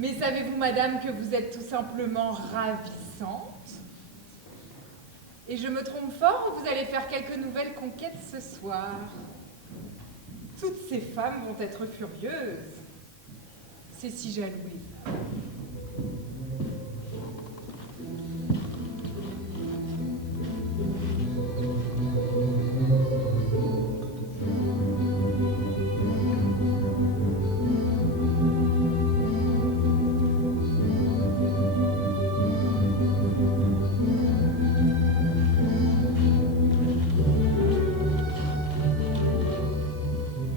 Mais savez-vous, madame, que vous êtes tout simplement ravissante? Et je me trompe fort, vous allez faire quelques nouvelles conquêtes ce soir. Toutes ces femmes vont être furieuses. C'est si jaloux.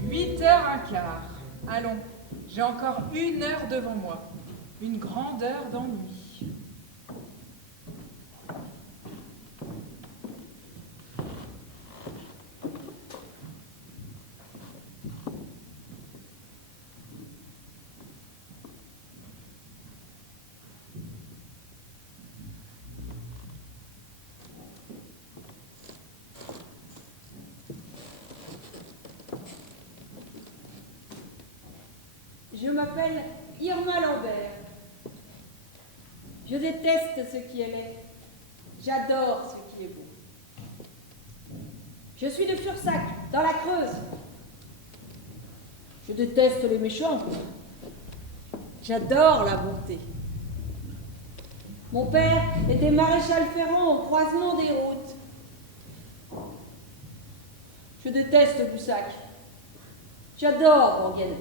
8h15. Allons, j'ai encore 1 heure devant moi. Une grande heure d'ennui. Je m'appelle Irma Lambert. Je déteste ce qui est laid. J'adore ce qui est beau. Je suis de Fursac, dans la Creuse. Je déteste les méchants. J'adore la bonté. Mon père était maréchal ferrant au croisement des routes. Je déteste Bussac. J'adore Banguel.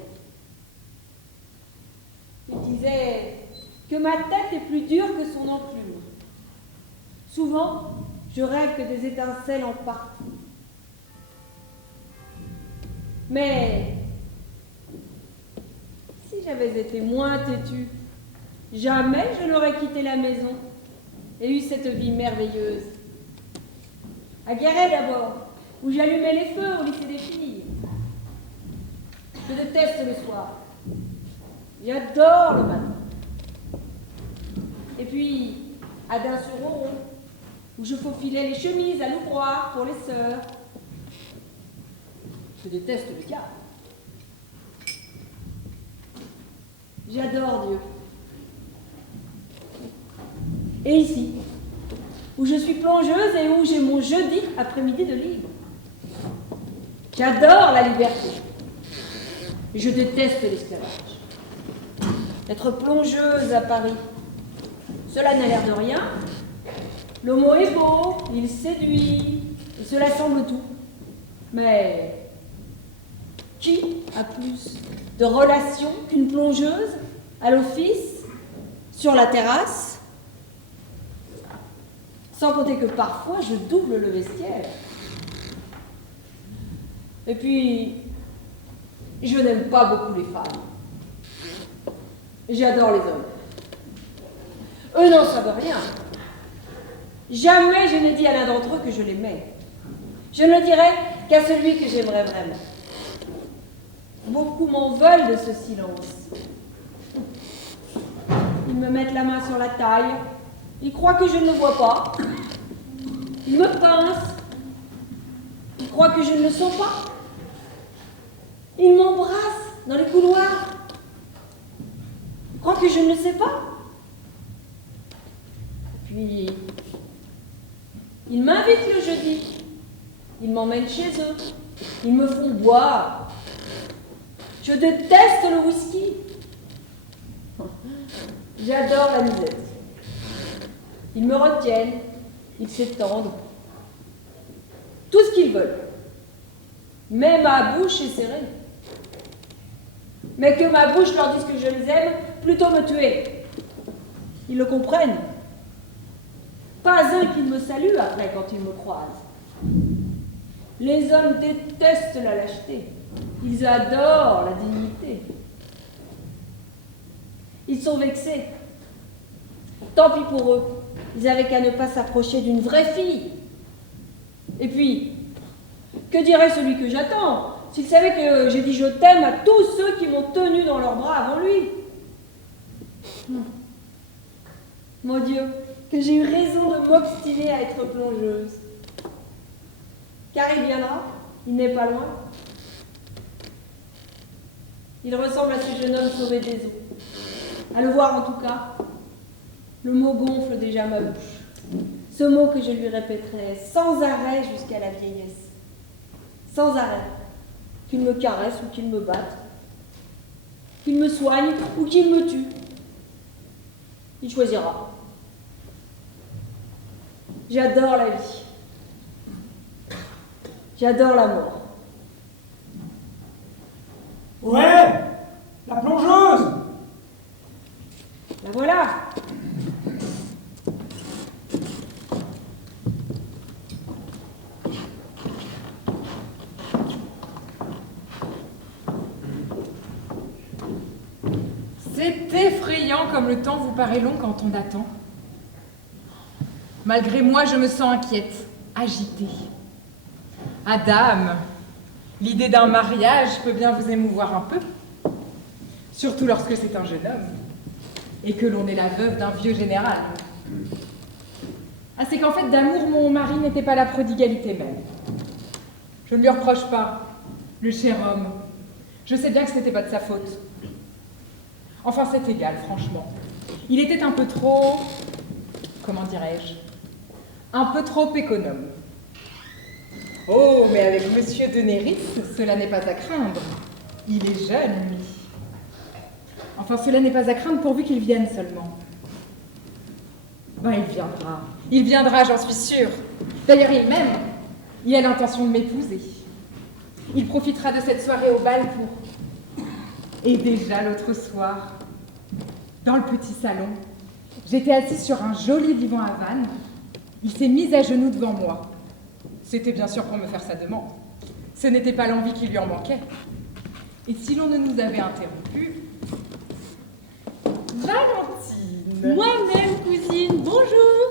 Il disait que ma tête est plus dure que son enclume. Souvent, je rêve que des étincelles en partent. Mais si j'avais été moins têtue, jamais je n'aurais quitté la maison et eu cette vie merveilleuse. À Guéret d'abord, où j'allumais les feux au lycée des filles. Je déteste le soir. J'adore le matin. Et puis, à Dain-sur-Oron, où je faufilais les chemises à l'ouvroir pour les sœurs. Je déteste le diable. J'adore Dieu. Et ici, où je suis plongeuse et où j'ai mon jeudi après-midi de libre. J'adore la liberté. Je déteste l'esclavage. Être plongeuse à Paris, cela n'a l'air de rien. L'homo est beau, il séduit, et cela semble tout. Mais qui a plus de relations qu'une plongeuse à l'office, sur la terrasse? Sans compter que parfois je double le vestiaire. Et puis, je n'aime pas beaucoup les femmes. J'adore les hommes. Eux n'en savent rien. Jamais je n'ai dit à l'un d'entre eux que je l'aimais. Je ne le dirai qu'à celui que j'aimerais vraiment. Beaucoup m'en veulent de ce silence. Ils me mettent la main sur la taille. Ils croient que je ne le vois pas. Ils me pincent. Ils croient que je ne le sens pas. Ils m'embrassent dans les couloirs. Ils croient que je ne le sais pas. Puis, ils m'invitent le jeudi. Ils m'emmènent chez eux. Ils me font boire. Je déteste le whisky. J'adore la musette. Ils me retiennent. Ils s'étendent. Tout ce qu'ils veulent. Mais ma bouche est serrée. Mais que ma bouche leur dise que je les aime, plutôt me tuer. Ils le comprennent. Pas un qui me salue après quand ils me croisent. Les hommes détestent la lâcheté. Ils adorent la dignité. Ils sont vexés. Tant pis pour eux. Ils avaient qu'à ne pas s'approcher d'une vraie fille. Et puis, que dirait celui que j'attends s'il savait que j'ai dit je t'aime à tous ceux qui m'ont tenu dans leurs bras avant lui? Mon Dieu, que j'ai eu raison de m'obstiner à être plongeuse. Car il viendra, il n'est pas loin. Il ressemble à ce jeune homme sauvé des eaux. À le voir en tout cas, le mot gonfle déjà ma bouche. Ce mot que je lui répéterai sans arrêt jusqu'à la vieillesse. Sans arrêt. Qu'il me caresse ou qu'il me batte. Qu'il me soigne ou qu'il me tue. Il choisira. J'adore la vie. J'adore la mort. Ouais, la plongeuse. La voilà. C'est effrayant comme le temps vous paraît long quand on attend. Malgré moi, je me sens inquiète, agitée. Ah dame, l'idée d'un mariage peut bien vous émouvoir un peu. Surtout lorsque c'est un jeune homme et que l'on est la veuve d'un vieux général. Ah, c'est qu'en fait, d'amour, mon mari n'était pas la prodigalité même. Je ne lui reproche pas, le cher homme. Je sais bien que ce n'était pas de sa faute. Enfin, c'est égal, franchement. Il était un peu trop... comment dirais-je? Un peu trop économe. Oh, mais avec monsieur de Néris, cela n'est pas à craindre. Il est jeune, lui. Enfin, cela n'est pas à craindre pourvu qu'il vienne seulement. Ben, il viendra. Il viendra, j'en suis sûre. D'ailleurs, il m'aime. Il a l'intention de m'épouser. Il profitera de cette soirée au bal pour... Et déjà, l'autre soir, dans le petit salon, j'étais assise sur un joli divan à vannes. Il s'est mis à genoux devant moi. C'était bien sûr pour me faire sa demande. Ce n'était pas l'envie qui lui en manquait. Et si l'on ne nous avait interrompus... Valentine! Moi-même, cousine, bonjour!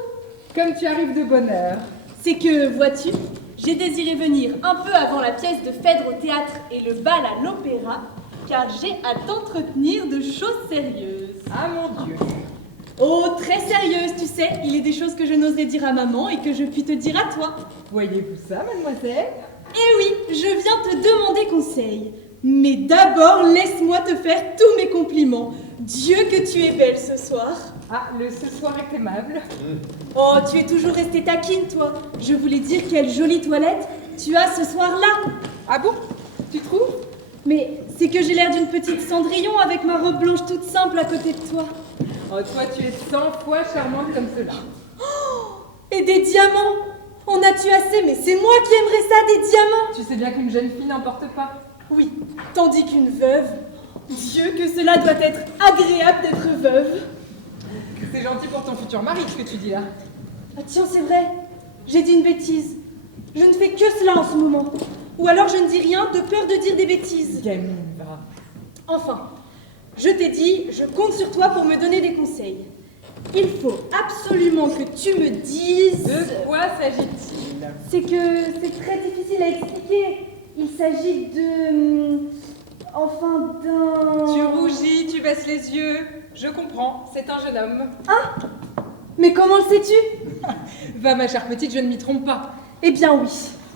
Comme tu arrives de bonne heure. C'est que, vois-tu, j'ai désiré venir un peu avant la pièce de Phèdre au théâtre et le bal à l'opéra, car j'ai à t'entretenir de choses sérieuses. Ah mon Dieu! Oh, très sérieuses, tu sais, il est des choses que je n'oserais dire à maman et que je puis te dire à toi. Voyez-vous ça, mademoiselle? Eh oui, je viens te demander conseil. Mais d'abord, laisse-moi te faire tous mes compliments. Dieu que tu es belle ce soir. Ah, le ce soir est aimable. Oh, tu es toujours restée taquine, toi. Je voulais dire quelle jolie toilette tu as ce soir-là. Ah bon? Tu trouves? Mais c'est que j'ai l'air d'une petite Cendrillon avec ma robe blanche toute simple à côté de toi. Oh, toi, tu es 100 fois charmante comme cela. Oh, et des diamants. En as-tu assez? Mais c'est moi qui aimerais ça, des diamants. Tu sais bien qu'une jeune fille n'emporte pas. Oui, tandis qu'une veuve, Dieu que cela doit être agréable d'être veuve. C'est gentil pour ton futur mari, ce que tu dis là. Ah tiens, c'est vrai, j'ai dit une bêtise. Je ne fais que cela en ce moment. Ou alors je ne dis rien de peur de dire des bêtises. Gamine, va. Enfin, je t'ai dit, je compte sur toi pour me donner des conseils. Il faut absolument que tu me dises... De quoi s'agit-il? C'est que c'est très difficile à expliquer. Il s'agit de... enfin, d'un... Tu rougis, tu baisses les yeux. Je comprends, c'est un jeune homme. Ah! Mais comment le sais-tu? Va, ma chère petite, je ne m'y trompe pas. Eh bien oui,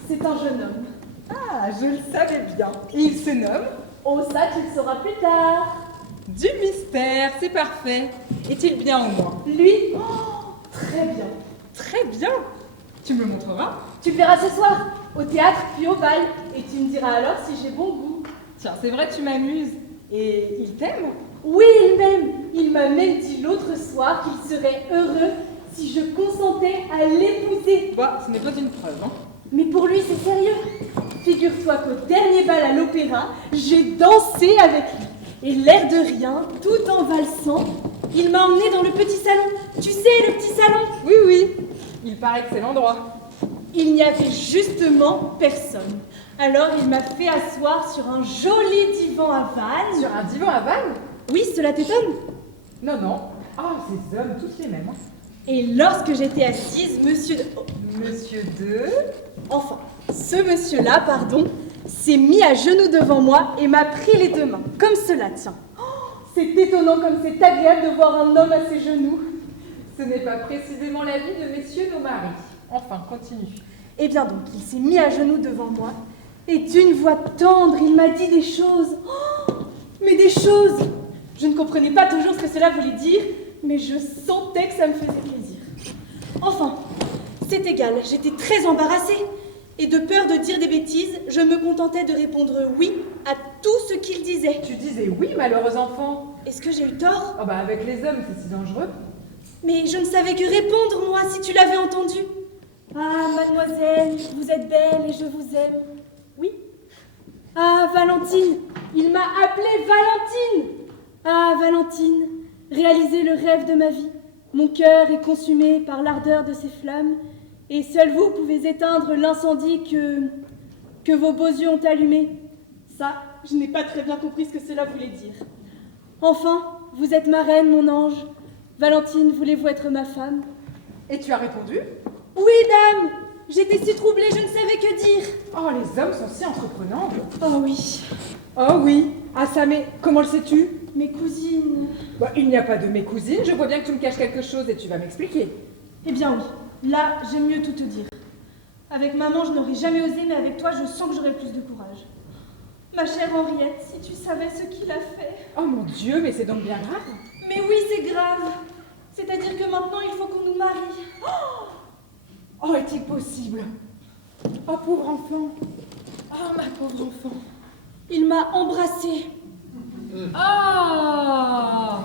c'est un jeune homme. Ah, je le savais bien. Il se nomme... Oh, ça, tu le sauras plus tard. Du mystère, c'est parfait. Est-il bien au moins? Lui, oh, très bien. Très bien. Tu me le montreras? Tu le verras ce soir, au théâtre puis au bal, et tu me diras alors si j'ai bon goût. Tiens, c'est vrai, tu m'amuses. Et il t'aime? Oui, il m'aime. Il m'a même dit l'autre soir qu'il serait heureux si je consentais à l'épouser. Bah, ce n'est pas une preuve, hein. Mais pour lui, c'est sérieux. Figure-toi qu'au dernier bal à l'opéra, j'ai dansé avec lui. Et l'air de rien, tout en valsant, il m'a emmené dans le petit salon. Tu sais, le petit salon? Oui, oui. Il paraît que c'est l'endroit. Il n'y avait justement personne. Alors il m'a fait asseoir sur un joli divan à vannes. Sur un divan à vannes? Oui, cela t'étonne? Non, non. Ah, ces hommes, tous les mêmes. Hein. Et lorsque j'étais assise, monsieur de... oh, Monsieur de... enfin, ce monsieur-là, pardon, s'est mis à genoux devant moi et m'a pris les deux mains, comme cela, tiens. Oh, c'est étonnant comme c'est agréable de voir un homme à ses genoux. Ce n'est pas précisément la vie de messieurs nos maris. Enfin, continue. Eh bien donc, il s'est mis à genoux devant moi et d'une voix tendre, il m'a dit des choses. Oh, mais des choses Je ne comprenais pas toujours ce que cela voulait dire, mais je sentais que ça me faisait plaisir. Enfin, c'est égal, j'étais très embarrassée. Et de peur de dire des bêtises, je me contentais de répondre oui à tout ce qu'il disait. Tu disais oui, malheureux enfant. Est-ce que j'ai eu tort? Ah bah avec les hommes, c'est si dangereux. Mais je ne savais que répondre, moi, si tu l'avais entendu. Ah, mademoiselle, vous êtes belle et je vous aime. Oui? Ah, Valentine, il m'a appelée Valentine. Ah, Valentine, réalisez le rêve de ma vie. Mon cœur est consumé par l'ardeur de ces flammes, et seul vous pouvez éteindre l'incendie que vos beaux yeux ont allumé. Ça, je n'ai pas très bien compris ce que cela voulait dire. Enfin, vous êtes ma reine, mon ange. Valentine, voulez-vous être ma femme? Et tu as répondu? Oui, dame. J'étais si troublée, je ne savais que dire. Oh, les hommes sont si entreprenants. Oh oui, Oh oui. Ah ça, mais comment le sais-tu? mes cousines. Bah, il n'y a pas de mes cousines, je vois bien que tu me caches quelque chose et tu vas m'expliquer. Eh bien oui, là, j'aime mieux tout te dire. Avec maman, je n'aurais jamais osé, mais avec toi, je sens que j'aurai plus de courage. Ma chère Henriette, si tu savais ce qu'il a fait. Oh mon Dieu, mais c'est donc bien grave. Mais oui, c'est grave. C'est-à-dire que maintenant, il faut qu'on nous marie. Oh, est-il possible? Oh, pauvre enfant. Oh, ma pauvre enfant. Il m'a embrassée. Ah!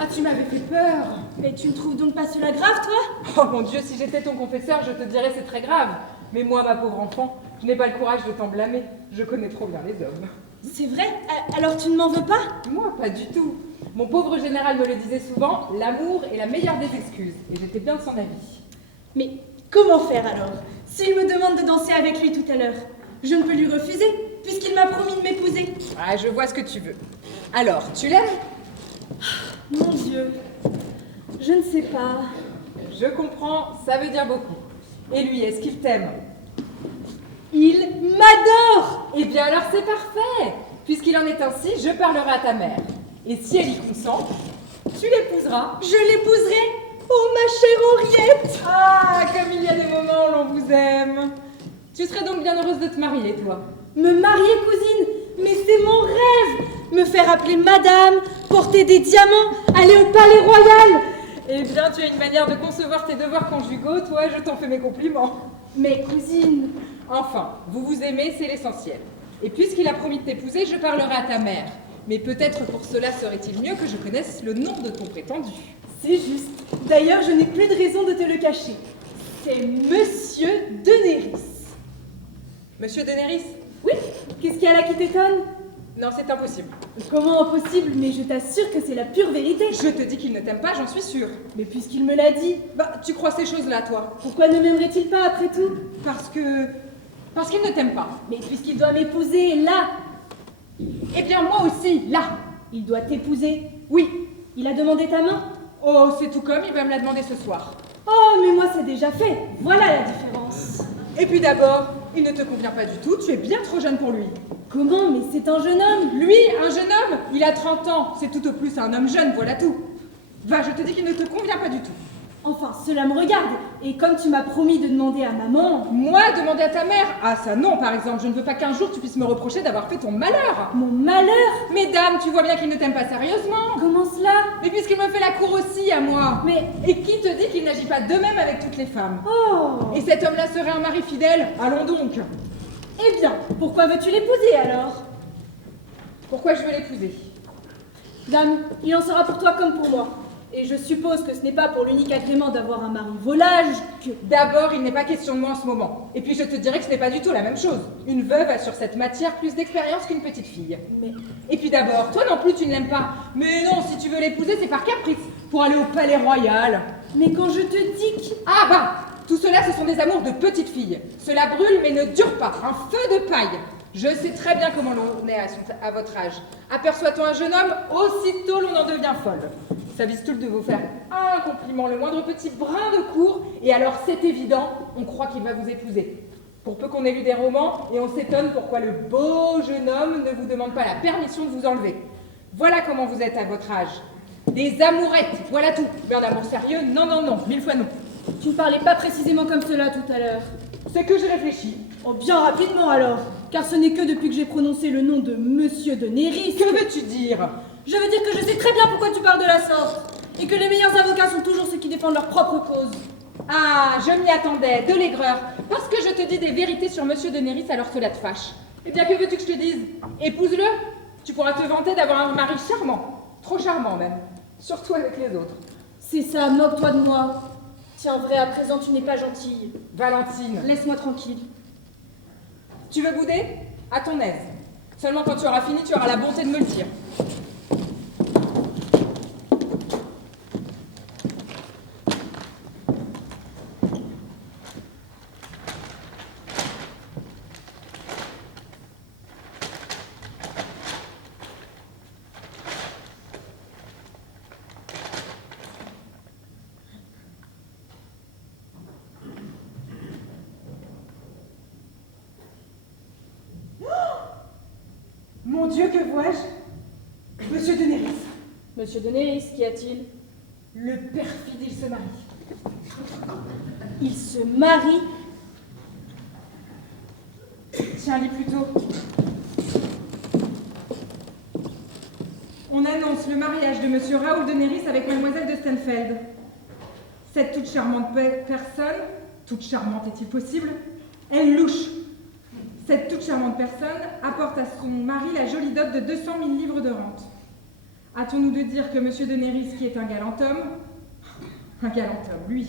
Ah, tu m'avais fait peur. Mais tu ne trouves donc pas cela grave, toi? Oh mon Dieu, si j'étais ton confesseur, je te dirais c'est très grave. Mais moi, ma pauvre enfant, je n'ai pas le courage de t'en blâmer. Je connais trop bien les hommes. C'est vrai? Alors tu ne m'en veux pas? Moi, pas du tout. Mon pauvre général me le disait souvent, l'amour est la meilleure des excuses. Et j'étais bien de son avis. Mais comment faire alors? S'il me demande de danser avec lui tout à l'heure, je ne peux lui refuser, puisqu'il m'a promis de m'épouser. Ah, je vois ce que tu veux. Alors, tu l'aimes? Mon Dieu, je ne sais pas. Je comprends, ça veut dire beaucoup. Et lui, est-ce qu'il t'aime? Il m'adore! Eh bien alors c'est parfait. Puisqu'il en est ainsi, je parlerai à ta mère. Et si elle y consent, tu l'épouseras. Je l'épouserai! Oh, ma chère Henriette! Ah, comme il y a des moments où l'on vous aime. Tu serais donc bien heureuse de te marier, toi. Me marier, cousine? Mais c'est mon rêve! Me faire appeler madame, porter des diamants, aller au palais royal! Eh bien, tu as une manière de concevoir tes devoirs conjugaux, toi, je t'en fais mes compliments. Mais cousine... Enfin, vous vous aimez, c'est l'essentiel. Et puisqu'il a promis de t'épouser, je parlerai à ta mère. Mais peut-être pour cela serait-il mieux que je connaisse le nom de ton prétendu. C'est juste. D'ailleurs, je n'ai plus de raison de te le cacher. C'est Monsieur de Néris. Monsieur Daenerys? Oui? Qu'est-ce qu'il y a là qui t'étonne? Non, c'est impossible. Comment impossible? Mais je t'assure que c'est la pure vérité. Je te dis qu'il ne t'aime pas, j'en suis sûre. Mais puisqu'il me l'a dit, Bah, tu crois ces choses-là, toi? pourquoi ne m'aimerait-il pas après tout? Parce qu'il ne t'aime pas. Mais puisqu'il doit m'épouser là, Eh bien, moi aussi, là. il doit t'épouser. Oui. Il a demandé ta main? Oh, c'est tout comme, il va me la demander ce soir. Oh, mais moi c'est déjà fait. Voilà la différence. Et puis d'abord, il ne te convient pas du tout, tu es bien trop jeune pour lui. Comment? Mais c'est un jeune homme. Lui, un jeune homme, il a 30 ans, c'est tout au plus un homme jeune, voilà tout. Va, je te dis qu'il ne te convient pas du tout. Enfin, cela me regarde. Et comme tu m'as promis de demander à maman... Moi, demander à ta mère? Ah ça non, par exemple, je ne veux pas qu'un jour tu puisses me reprocher d'avoir fait ton malheur. Mon malheur? Mesdames, tu vois bien qu'il ne t'aime pas sérieusement. Comment cela? Mais puisqu'il me fait la cour aussi à moi. Mais... Et qui te dit qu'il n'agit pas de même avec toutes les femmes? Oh! Et cet homme-là serait un mari fidèle? Allons donc. Eh bien, pourquoi veux-tu l'épouser alors? Pourquoi je veux l'épouser? Dame, il en sera pour toi comme pour moi. Et je suppose que ce n'est pas pour l'unique agrément d'avoir un mari volage que... D'abord, il n'est pas question de moi en ce moment. Et puis je te dirais que ce n'est pas du tout la même chose. Une veuve a sur cette matière plus d'expérience qu'une petite fille. Mais... Et puis d'abord, toi non plus tu ne l'aimes pas. Mais non, si tu veux l'épouser, c'est par caprice, pour aller au palais royal. Mais quand je te dis que... Ah bah, tout cela ce sont des amours de petite fille. Cela brûle mais ne dure pas, un feu de paille. Je sais très bien comment l'on est à votre âge. Aperçoit-on un jeune homme, aussitôt l'on en devient folle. Ça vise tout de vous faire un compliment, le moindre petit brin de cour, et alors c'est évident, on croit qu'il va vous épouser. Pour peu qu'on ait lu des romans, et on s'étonne pourquoi le beau jeune homme ne vous demande pas la permission de vous enlever. Voilà comment vous êtes à votre âge. Des amourettes, voilà tout. Mais un amour sérieux, non, non, non, 1000 fois non. Tu ne parlais pas précisément comme cela tout à l'heure. C'est que je réfléchis. Oh, bien rapidement alors, car ce n'est que depuis que j'ai prononcé le nom de Monsieur de Néris Que veux-tu dire? Je veux dire que je sais très bien pourquoi tu parles de la sorte. Et que les meilleurs avocats sont toujours ceux qui défendent leur propre cause. Ah, je m'y attendais, de l'aigreur. Parce que je te dis des vérités sur Monsieur de Néris, alors cela te fâche. Eh bien, que veux-tu que je te dise? Épouse-le. Tu pourras te vanter d'avoir un mari charmant. Trop charmant, même. Surtout avec les autres. C'est ça, moque-toi de moi. Tiens, vrai, à présent, tu n'es pas gentille. Valentine. Laisse-moi tranquille. Tu veux bouder? À ton aise. Seulement quand tu auras fini, tu auras la bonté de me le dire. Mon Dieu, que vois-je? Monsieur de Néris. Monsieur de Néris, qu'y a-t-il? Le perfide, il se marie. Il se marie? Tiens, lis plutôt. On annonce le mariage de Monsieur Raoul de Néris avec Mademoiselle de Stenfeld. Cette toute charmante personne, toute charmante est-il possible, elle louche. Cette toute charmante personne apporte à son mari la jolie dot de 200 000 livres de rente. Hâtons-nous de dire que Monsieur de Néris, qui est un galant homme, lui,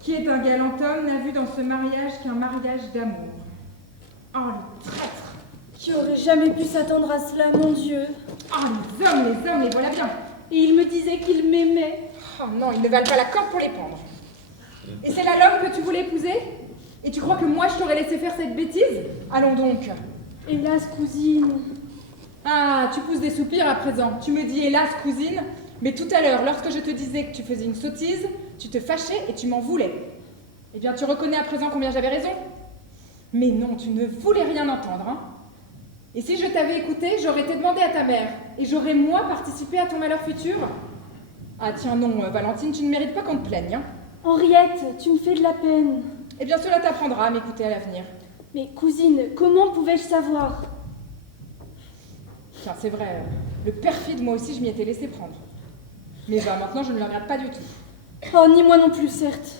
qui est un galant homme, n'a vu dans ce mariage qu'un mariage d'amour. Oh, le traître! Qui aurait jamais pu s'attendre à cela, mon Dieu? Oh, les hommes, les voilà bien! Et il me disait qu'il m'aimait. Oh non, ils ne valent pas la corde pour les pendre. Et c'est là l'homme que tu voulais épouser? Et tu crois que moi je t'aurais laissé faire cette bêtise? Allons donc. Hélas, cousine. Ah, tu pousses des soupirs à présent. Tu me dis hélas, cousine, mais tout à l'heure, lorsque je te disais que tu faisais une sottise, tu te fâchais et tu m'en voulais. Eh bien, tu reconnais à présent combien j'avais raison? Mais non, tu ne voulais rien entendre, hein? Et si je t'avais écouté, j'aurais été demandé à ta mère, et j'aurais, moi, participé à ton malheur futur? Ah tiens, non, Valentine, tu ne mérites pas qu'on te plaigne, hein? Henriette, tu me fais de la peine. Eh bien, cela t'apprendra à m'écouter à l'avenir. Mais cousine, comment pouvais-je savoir? Tiens, c'est vrai, le perfide, moi aussi, je m'y étais laissé prendre. Mais bah, maintenant, je ne le regrette pas du tout. Oh, ni moi non plus, certes.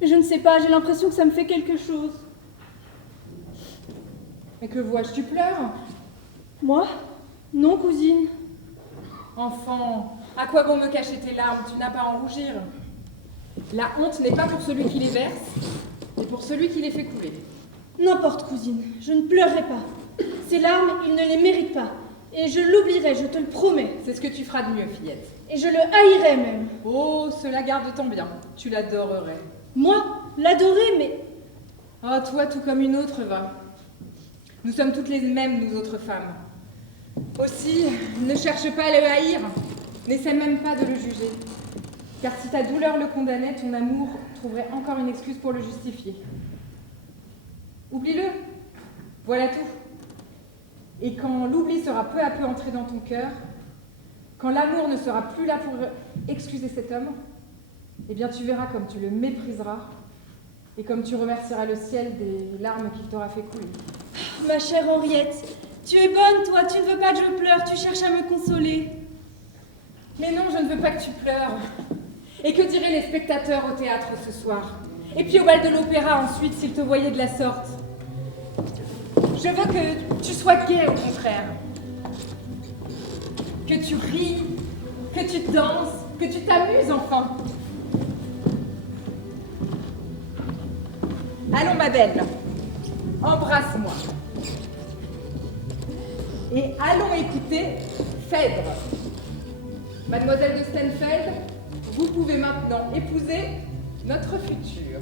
Mais je ne sais pas, j'ai l'impression que ça me fait quelque chose. Mais que vois-je, tu pleures? Moi? Non, cousine. Enfant, à quoi bon me cacher tes larmes? Tu n'as pas à en rougir. La honte n'est pas pour celui qui les verse, mais pour celui qui les fait couler. N'importe, cousine, je ne pleurerai pas. Ces larmes, il ne les mérite pas. Et je l'oublierai, je te le promets. C'est ce que tu feras de mieux, fillette. Et je le haïrai même. Oh, cela garde ton bien. Tu l'adorerais. Moi? L'adorer, mais... Oh, toi, tout comme une autre, va. Nous sommes toutes les mêmes, nous autres femmes. Aussi, ne cherche pas à le haïr. N'essaie même pas de le juger. Car si ta douleur le condamnait, ton amour trouverait encore une excuse pour le justifier. Oublie-le. Voilà tout. Et quand l'oubli sera peu à peu entré dans ton cœur, quand l'amour ne sera plus là pour excuser cet homme, eh bien tu verras comme tu le mépriseras et comme tu remercieras le ciel des larmes qu'il t'aura fait couler. Ma chère Henriette, tu es bonne, toi, tu ne veux pas que je pleure, tu cherches à me consoler. Mais non, je ne veux pas que tu pleures. Et que diraient les spectateurs au théâtre ce soir? Et puis au bal de l'opéra ensuite, s'ils te voyaient de la sorte? Je veux que tu sois gai, au contraire. Que tu ris, que tu danses, que tu t'amuses enfin. Allons, ma belle, embrasse-moi. Et allons écouter Phèdre. Mademoiselle de Stenfeld, vous pouvez maintenant épouser notre futur.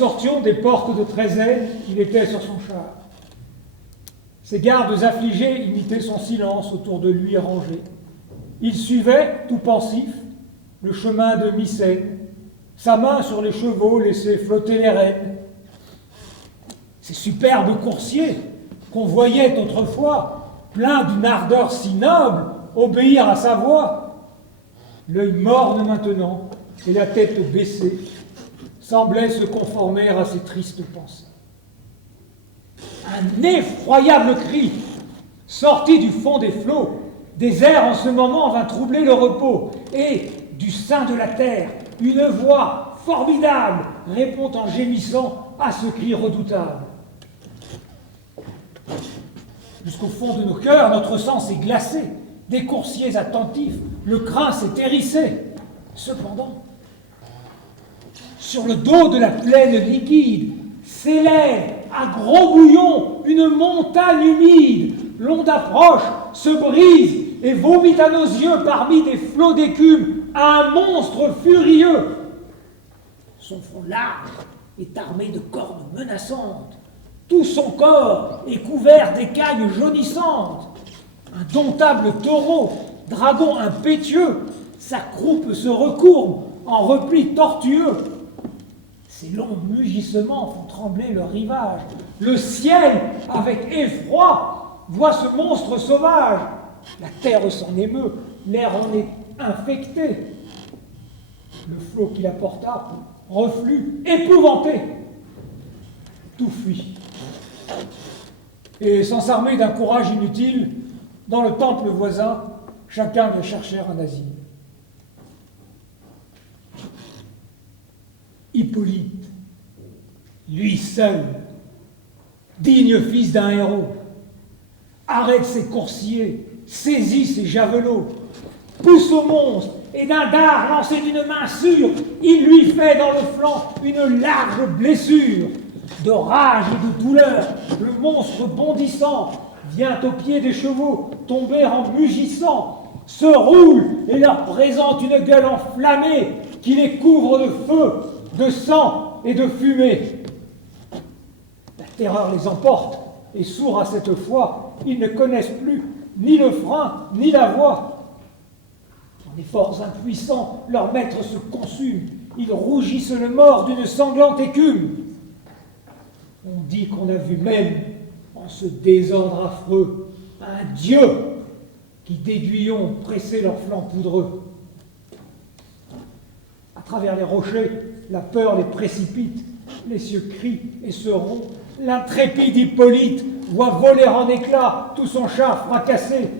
sortions des portes de Trézène, il était sur son char. Ses gardes affligés imitaient son silence autour de lui rangé. Il suivait, tout pensif, le chemin de Mycène, sa main sur les chevaux laissait flotter les rênes. Ces superbes coursiers qu'on voyait autrefois, pleins d'une ardeur si noble, obéir à sa voix, l'œil morne maintenant et la tête baissée, semblaient se conformer à ses tristes pensées. Un effroyable cri, sorti du fond des flots, des airs en ce moment vint troubler le repos, et, du sein de la terre, une voix formidable répond en gémissant à ce cri redoutable. Jusqu'au fond de nos cœurs, notre sang s'est glacé, des coursiers attentifs, le crin s'est hérissé. Cependant, sur le dos de la plaine liquide, s'élève à gros bouillons une montagne humide. L'onde approche, se brise et vomit à nos yeux parmi des flots d'écume un monstre furieux. Son front large est armé de cornes menaçantes. Tout son corps est couvert d'écailles jaunissantes. Un domptable taureau, dragon impétueux, sa croupe se recourbe en replis tortueux. Ces longs mugissements font trembler le rivage. Le ciel, avec effroi, voit ce monstre sauvage. La terre s'en émeut, l'air en est infecté. Le flot qui la porta reflue, épouvanté. Tout fuit. Et sans s'armer d'un courage inutile, dans le temple voisin, chacun vient chercher un asile. Hippolyte, lui seul, digne fils d'un héros, arrête ses coursiers, saisit ses javelots, pousse au monstre et d'un dard lancé d'une main sûre, il lui fait dans le flanc une large blessure. De rage et de douleur, le monstre bondissant vient au pied des chevaux, tomber en mugissant, se roule et leur présente une gueule enflammée qui les couvre de feu, de sang et de fumée. La terreur les emporte, et sourds à cette foi, ils ne connaissent plus ni le frein ni la voie. En efforts impuissants, leur maître se consume, ils rougissent le mort d'une sanglante écume. On dit qu'on a vu même, en ce désordre affreux, un dieu qui d'aiguillons pressait leurs flancs poudreux. À travers les rochers, la peur les précipite, les cieux crient et se rompent. L'intrépide Hippolyte voit voler en éclats tout son char fracassé.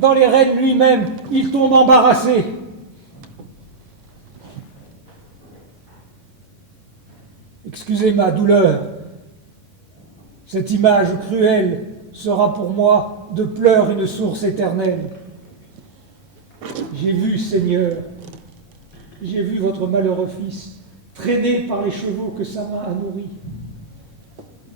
Dans les rênes lui-même, il tombe embarrassé. Excusez ma douleur. Cette image cruelle sera pour moi de pleurs une source éternelle. J'ai vu, Seigneur, j'ai vu votre malheureux fils traîné par les chevaux que sa main a nourris.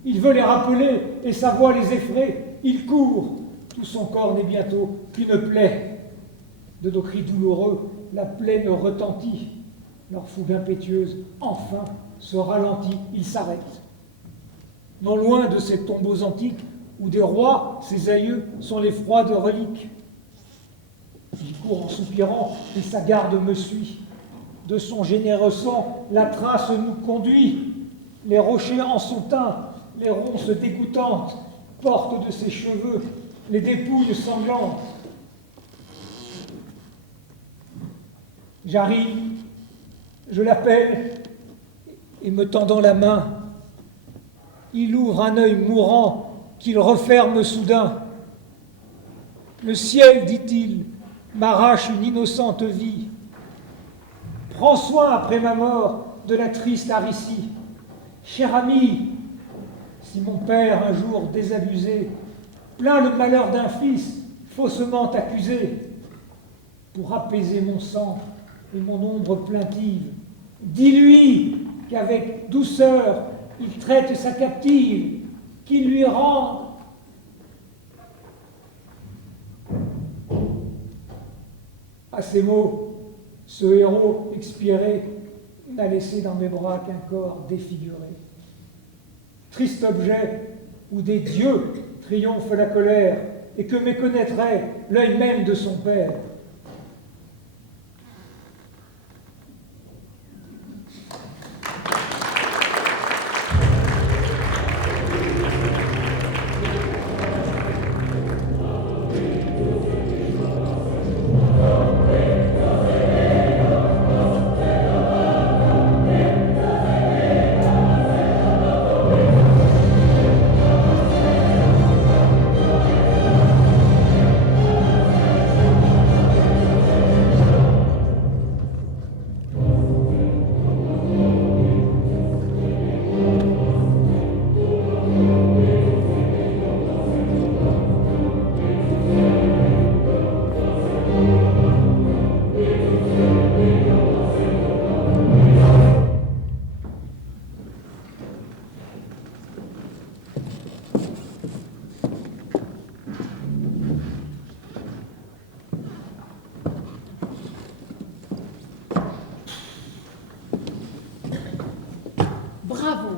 Il veut les rappeler et sa voix les effraie. Il court, tout son corps n'est bientôt qu'une plaie. De nos cris douloureux, la plaine retentit. Leur fougue impétueuse, enfin, se ralentit, ils s'arrêtent. Non loin de ces tombeaux antiques, où des rois, ses aïeux, sont les froides reliques. Il court en soupirant, et sa garde me suit. De son généreux sang, la trace nous conduit. Les rochers en sont teints, les ronces dégoûtantes portent de ses cheveux les dépouilles sanglantes. J'arrive, je l'appelle, et me tendant la main, il ouvre un œil mourant qu'il referme soudain. Le ciel, dit-il, m'arrache une innocente vie. Prends soin après ma mort de la triste Aricie. Cher ami, si mon père un jour désabusé plaint le malheur d'un fils faussement accusé, pour apaiser mon sang et mon ombre plaintive, dis-lui qu'avec douceur il traite sa captive, qu'il lui rend. À ces mots, ce héros expiré n'a laissé dans mes bras qu'un corps défiguré. triste objet où des dieux triomphe la colère et que méconnaîtrait l'œil même de son père. Bravo.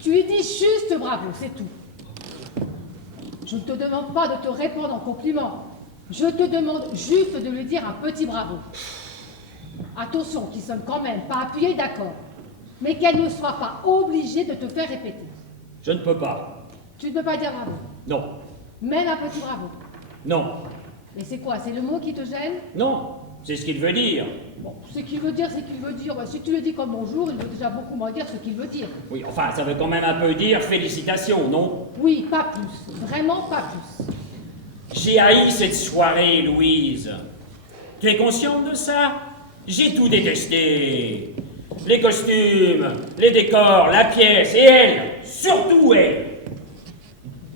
Tu lui dis juste bravo, c'est tout. Je ne te demande pas de te répondre en compliment. Je te demande juste de lui dire un petit bravo. Attention, qu'il sonne quand même, pas appuyé, d'accord. Mais qu'elle ne soit pas obligée de te faire répéter. Je ne peux pas. Tu ne peux pas dire bravo. Non. Même un petit bravo. Non. Et c'est quoi? C'est le mot qui te gêne? Non. C'est ce qu'il veut dire. Bon, ce qu'il veut dire, c'est qu'il veut dire. Bah, si tu le dis comme bonjour, il veut déjà beaucoup moins dire ce qu'il veut dire. Oui, enfin, ça veut quand même un peu dire félicitations, non? Oui, pas plus. Vraiment pas plus. J'ai haï cette soirée, Louise. Tu es consciente de ça? J'ai tout détesté. Les costumes, les décors, la pièce, et elle, surtout elle.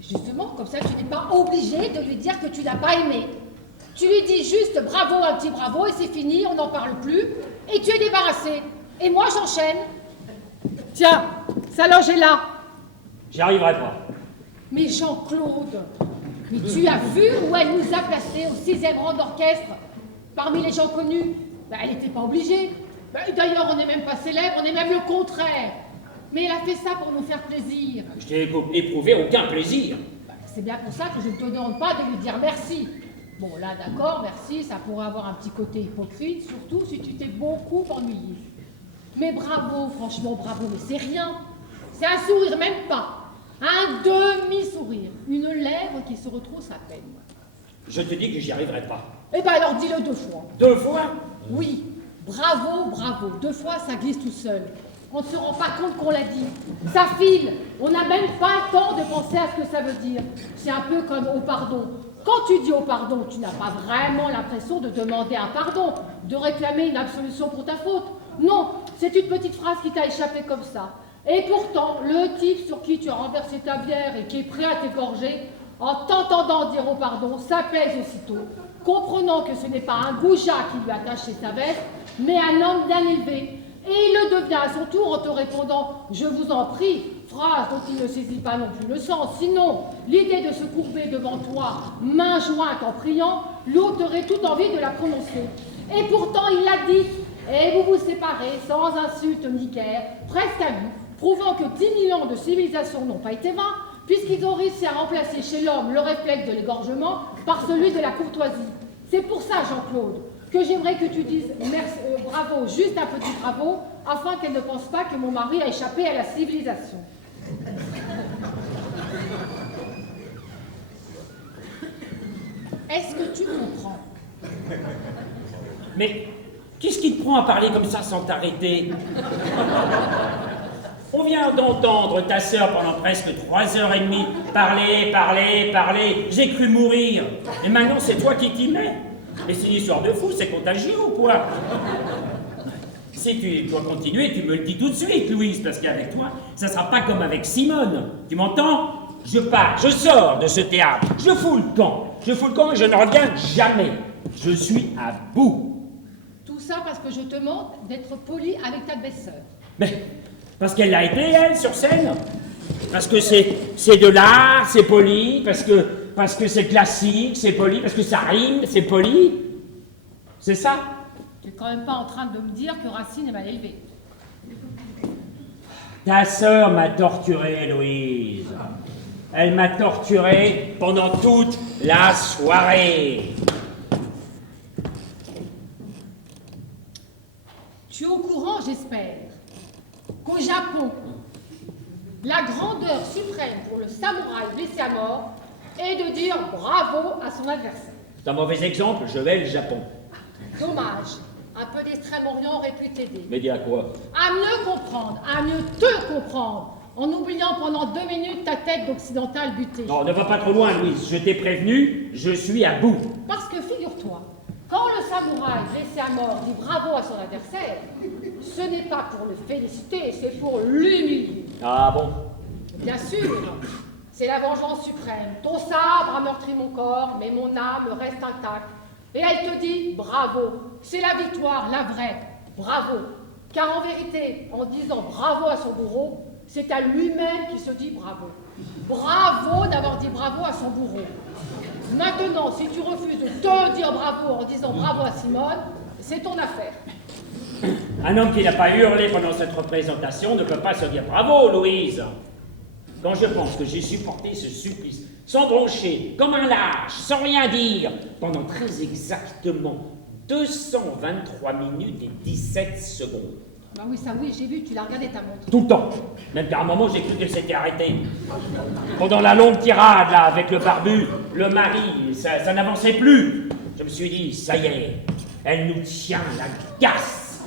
Justement, comme ça, tu n'es pas obligé de lui dire que tu l'as pas aimé. Tu lui dis juste bravo, un petit bravo, et c'est fini, on n'en parle plus, et tu es débarrassé. Et moi, j'enchaîne. Tiens, sa loge est là. J'y arriverai pas. Mais Jean-Claude, mais tu as vu où elle nous a placés au 6e rang d'orchestre, parmi les gens connus? Ben, elle n'était pas obligée. Ben, d'ailleurs, on n'est même pas célèbre, on est même le contraire. Mais elle a fait ça pour nous faire plaisir. Je t'ai éprouvé aucun plaisir. Ben, c'est bien pour ça que je ne te demande pas de lui dire merci. Bon, là, d'accord, merci, ça pourrait avoir un petit côté hypocrite, surtout si tu t'es beaucoup ennuyé. Mais bravo, franchement, bravo, mais c'est rien. C'est un sourire, même pas. Un demi-sourire. Une lèvre qui se retrousse à peine. Je te dis que j'y arriverai pas. Eh ben alors dis-le 2 fois. 2 fois? Oui, bravo, bravo. 2 fois, ça glisse tout seul. On ne se rend pas compte qu'on l'a dit. Ça file. On n'a même pas le temps de penser à ce que ça veut dire. C'est un peu comme au pardon. Quand tu dis au pardon, tu n'as pas vraiment l'impression de demander un pardon, de réclamer une absolution pour ta faute. Non, c'est une petite phrase qui t'a échappé comme ça. Et pourtant, le type sur qui tu as renversé ta bière et qui est prêt à t'égorger, en t'entendant dire au pardon, s'apaise aussitôt, comprenant que ce n'est pas un goujat qui lui a taché sa veste, mais un homme bien élevé. Et il le devient à son tour en te répondant « Je vous en prie », phrase dont il ne saisit pas non plus le sens. Sinon, l'idée de se courber devant toi, main jointe en priant, l'autre aurait toute envie de la prononcer. Et pourtant, il l'a dit. Et vous vous séparez sans insulte ni guerre, presque à lui, prouvant que 10 000 ans de civilisation n'ont pas été vains, puisqu'ils ont réussi à remplacer chez l'homme le réflexe de l'égorgement par celui de la courtoisie. C'est pour ça, Jean-Claude, que j'aimerais que tu dises merci, bravo, juste un petit bravo, afin qu'elle ne pense pas que mon mari a échappé à la civilisation. Est-ce que tu comprends? Mais qu'est-ce qui te prend à parler comme ça sans t'arrêter? On vient d'entendre ta sœur pendant presque 3h30 parler. J'ai cru mourir. Et maintenant, c'est toi qui t'y mets. Et c'est une histoire de fou, c'est contagieux ou quoi? Si tu dois continuer, tu me le dis tout de suite, Louise, parce qu'avec toi, ça sera pas comme avec Simone. Tu m'entends? Je pars, je sors de ce théâtre, je fous le camp et je ne reviens jamais. Je suis à bout. Tout ça parce que je te demande d'être poli avec ta belle-sœur. Mais parce qu'elle l'a été, elle, sur scène. Parce que c'est de l'art, c'est poli, parce que c'est classique, c'est poli, parce que ça rime, c'est poli. C'est ça? Tu n'es quand même pas en train de me dire que Racine est mal élevé. Ta sœur m'a torturé, Louise. Elle m'a torturé pendant toute la soirée. Tu es au courant, j'espère, qu'au Japon, la grandeur suprême pour le samouraï blessé à mort est de dire bravo à son adversaire. C'est un mauvais exemple, je vais le Japon. Dommage, un peu d'Extrême-Orient aurait pu t'aider. Mais dis à quoi? À mieux comprendre, à mieux te comprendre, en oubliant pendant 2 minutes ta tête d'occidental butée. Non, ne va pas trop loin, Louise. Je t'ai prévenu, je suis à bout. Parce que figure-toi, quand le samouraï blessé à mort dit bravo à son adversaire, ce n'est pas pour le féliciter, c'est pour l'humilier. Ah bon? Bien sûr, c'est la vengeance suprême. Ton sabre a meurtri mon corps, mais mon âme reste intacte. Et elle te dit bravo. C'est la victoire, la vraie. Bravo. Car en vérité, en disant bravo à son bourreau, c'est à lui-même qui se dit bravo. Bravo d'avoir dit bravo à son bourreau. Maintenant, si tu refuses de te dire bravo en disant bravo à Simone, c'est ton affaire. Un homme qui n'a pas hurlé pendant cette représentation ne peut pas se dire bravo, Louise. Quand je pense que j'ai supporté ce supplice, sans broncher, comme un lâche, sans rien dire, pendant très exactement 223 minutes et 17 secondes. Bah oui, ça oui, j'ai vu, tu l'as regardé ta montre. Tout le temps. Même qu'à un moment, j'ai cru qu'elle s'était arrêtée. Pendant la longue tirade, là, avec le barbu, le mari, ça n'avançait plus. Je me suis dit, ça y est, elle nous tient la gasse.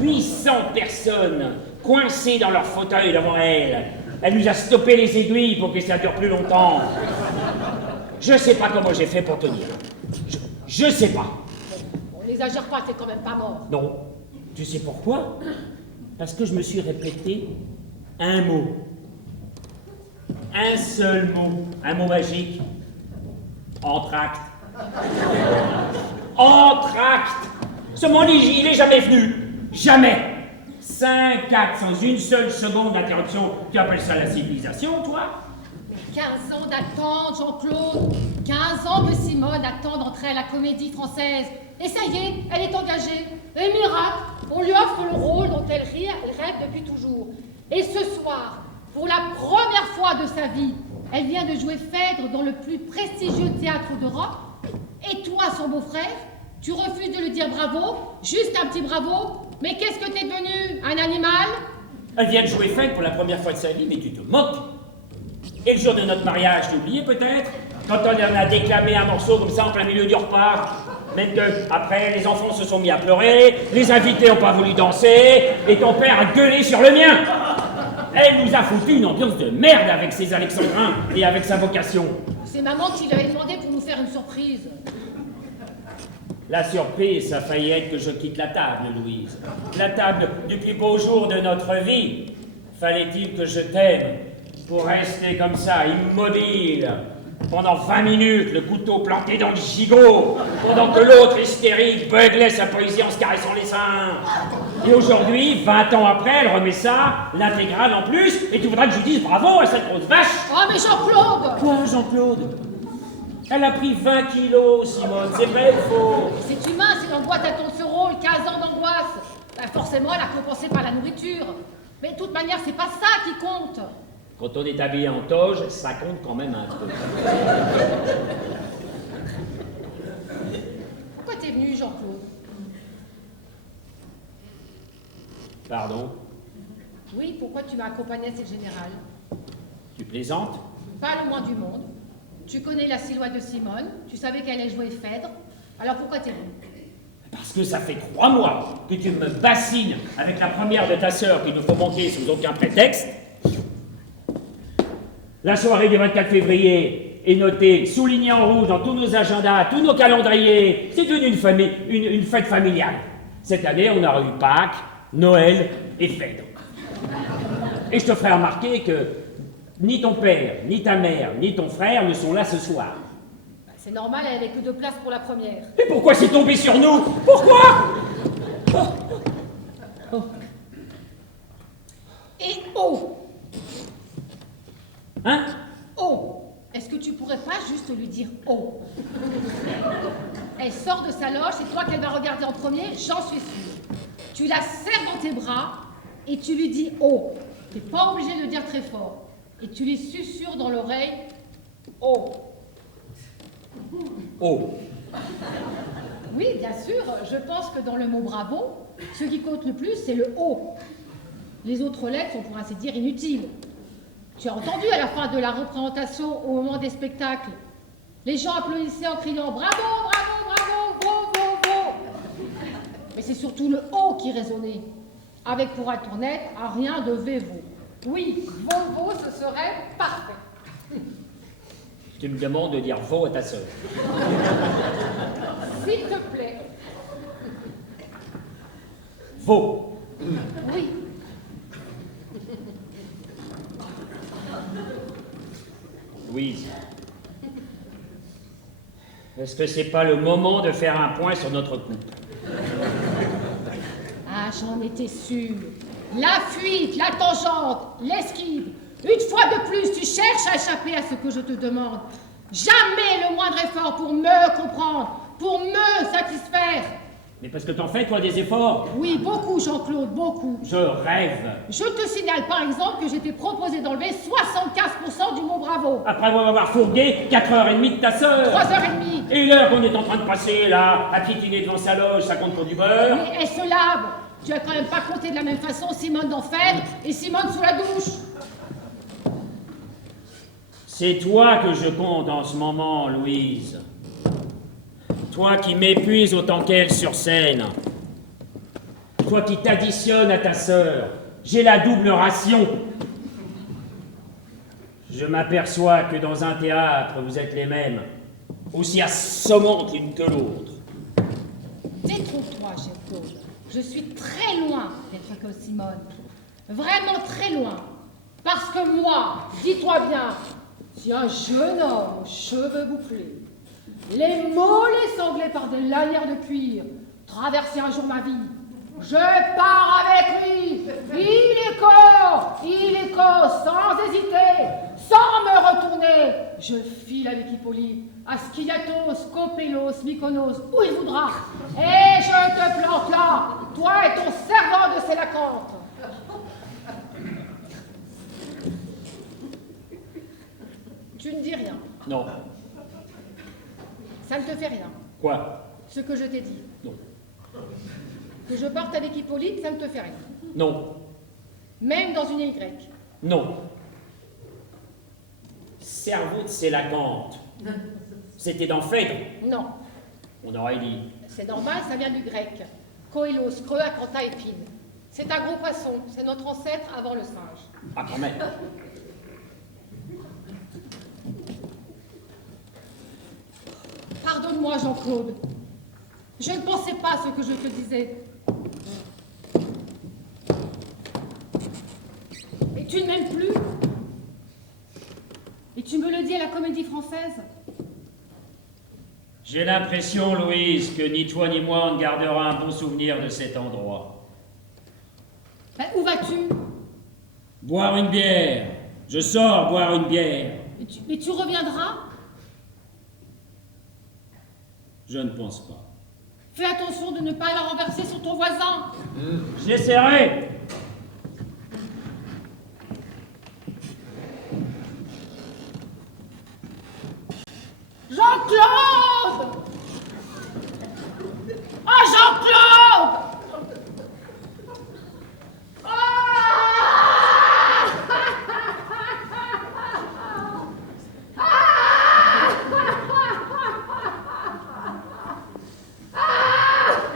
800 personnes coincées dans leur fauteuil devant elle. Elle nous a stoppé les aiguilles pour que ça dure plus longtemps. Je sais pas comment j'ai fait pour tenir. Je sais pas. On n'exagère pas, t'es quand même pas mort. Non. Tu sais pourquoi? Parce que je me suis répété un mot. Un seul mot. Un mot magique. Entracte. Entracte. Ce mot, il n'est jamais venu. Jamais. 5 actes sans une seule seconde d'interruption. Tu appelles ça la civilisation, toi? 15 ans d'attente, Jean-Claude. 15 ans que Simone attend d'entrer à la Comédie Française. Et ça y est, elle est engagée. Et miracle, on lui offre le rôle dont elle rêve depuis toujours. Et ce soir, pour la première fois de sa vie, elle vient de jouer Phèdre dans le plus prestigieux théâtre d'Europe. Et toi, son beau-frère, tu refuses de lui dire bravo, juste un petit bravo. Mais qu'est-ce que t'es devenu? Un animal? Elle vient de jouer Phèdre pour la première fois de sa vie, mais tu te moques. Et le jour de notre mariage, t'as oublié peut-être? Quand on en a déclamé un morceau comme ça en plein milieu du repas. Même que, après, les enfants se sont mis à pleurer, les invités n'ont pas voulu danser, et ton père a gueulé sur le mien. Elle nous a foutu une ambiance de merde avec ses alexandrins et avec sa vocation. C'est maman qui lui avait demandé pour nous faire une surprise. La surprise, ça a failli être que je quitte la table, Louise. La table du plus beau jour de notre vie. Fallait-il que je t'aime pour rester comme ça, immobile, pendant 20 minutes, le couteau planté dans le gigot, pendant que l'autre hystérique beuglait sa poésie en se caressant les seins. Et aujourd'hui, 20 ans après, elle remet ça, l'intégrale en plus, et tu voudras que je dise bravo à cette grosse vache? Oh mais Jean-Claude! Quoi, Jean-Claude? Elle a pris 20 kilos, Simone, c'est vrai ou faux? C'est humain, si l'angoisse attend ce rôle, 15 ans d'angoisse. Ben forcément, elle a compensé par la nourriture. Mais de toute manière, c'est pas ça qui compte. Quand on est habillé en toge, ça compte quand même un peu. Pourquoi t'es venu, Jean-Claude? Pardon? Oui, pourquoi tu m'as accompagné à cette générale? Tu plaisantes? Pas le moins du monde. Tu connais la silhouette de Simone, tu savais qu'elle allait jouer Phèdre, alors pourquoi t'es venu? Parce que ça fait 3 mois que tu me bassines avec la première de ta sœur qu'il ne faut manquer sous aucun prétexte. La soirée du 24 février est notée, soulignée en rouge dans tous nos agendas, tous nos calendriers. C'est devenu une fête familiale. Cette année, on aura eu Pâques, Noël et Phèdre. Et je te ferai remarquer que ni ton père, ni ta mère, ni ton frère ne sont là ce soir. C'est normal, elle avait que 2 places pour la première. Et pourquoi c'est tombé sur nous? Pourquoi? Et oh! Hein? Oh! Est-ce que tu pourrais pas juste lui dire oh? Elle sort de sa loge, c'est toi qu'elle va regarder en premier, j'en suis sûre. Tu la serres dans tes bras et tu lui dis oh. T'es pas obligé de dire très fort. Et tu les susurres dans l'oreille. Oh. Oh. Oui, bien sûr, je pense que dans le mot bravo, ce qui compte le plus, c'est le O. Les autres lettres sont pour ainsi dire inutiles. Tu as entendu à la fin de la représentation, au moment des spectacles, les gens applaudissaient en criant bravo, bravo, bravo, vo, vo, vo. Mais c'est surtout le O qui résonnait, avec pour être honnête, un rien de vévo. Oui, vo, vo, ce serait parfait. Tu me demandes de dire vo à ta sœur. S'il te plaît. Vo. Oui. Louise, est-ce que c'est pas le moment de faire un point sur notre couple? Ah, j'en étais sûre. La fuite, la tangente, l'esquive. Une fois de plus, tu cherches à échapper à ce que je te demande. Jamais le moindre effort pour me comprendre, pour me satisfaire. Mais parce que t'en fais, toi, des efforts. Oui, beaucoup, Jean-Claude, beaucoup. Je rêve. Je te signale par exemple que j'étais proposé d'enlever 75% du mot bravo. Après avoir fourgué 4h30 de ta sœur. 3h30. Et l'heure qu'on est en train de passer, là, à piétiner devant sa loge, ça compte pour du beurre. Mais elle se lave. Tu as quand même pas compté de la même façon Simone dans Phèdre et Simone sous la douche. C'est toi que je compte en ce moment, Louise. Toi qui m'épuises autant qu'elle sur scène. Toi qui t'additionnes à ta sœur. J'ai la double ration. Je m'aperçois que dans un théâtre, vous êtes les mêmes. Aussi assommantes l'une que l'autre. Détrompe-toi, Jean-Claude. Je suis très loin d'être comme Simone. Vraiment très loin. Parce que moi, dis-toi bien, si un jeune homme aux cheveux bouclés, les mollets sanglés par des lanières de cuir, traversait un jour ma vie, je pars avec lui, illico, sans hésiter, sans me retourner. Je file avec Hippolyte, à Skiathos, Copélos, Mykonos, où il voudra. Et je te plante là, toi et ton servant de Sélacanthe. Tu ne dis rien. Non. Ça ne te fait rien. Quoi? Ce que je t'ai dit. Non. Que je parte avec Hippolyte, ça ne te fait rien. Non. Même dans une Y. Non. Cerveau de Sélacanthe. C'était dans Phèdre. Non. On aurait dit. C'est normal, ça vient du grec. Koélos, creux, acantha, épine. C'est un gros poisson. C'est notre ancêtre avant le singe. Ah, quand même. Pardonne-moi, Jean-Claude. Je ne pensais pas ce que je te disais. Et tu ne m'aimes plus? Et tu me le dis à la Comédie Française? J'ai l'impression, Louise, que ni toi ni moi on ne gardera un bon souvenir de cet endroit. Ben, où vas-tu? Boire une bière. Je sors boire une bière. Mais tu reviendras? Je ne pense pas. Fais attention de ne pas la renverser sur ton voisin. J'essaierai. Jean-Claude! Ah, Jean-Claude!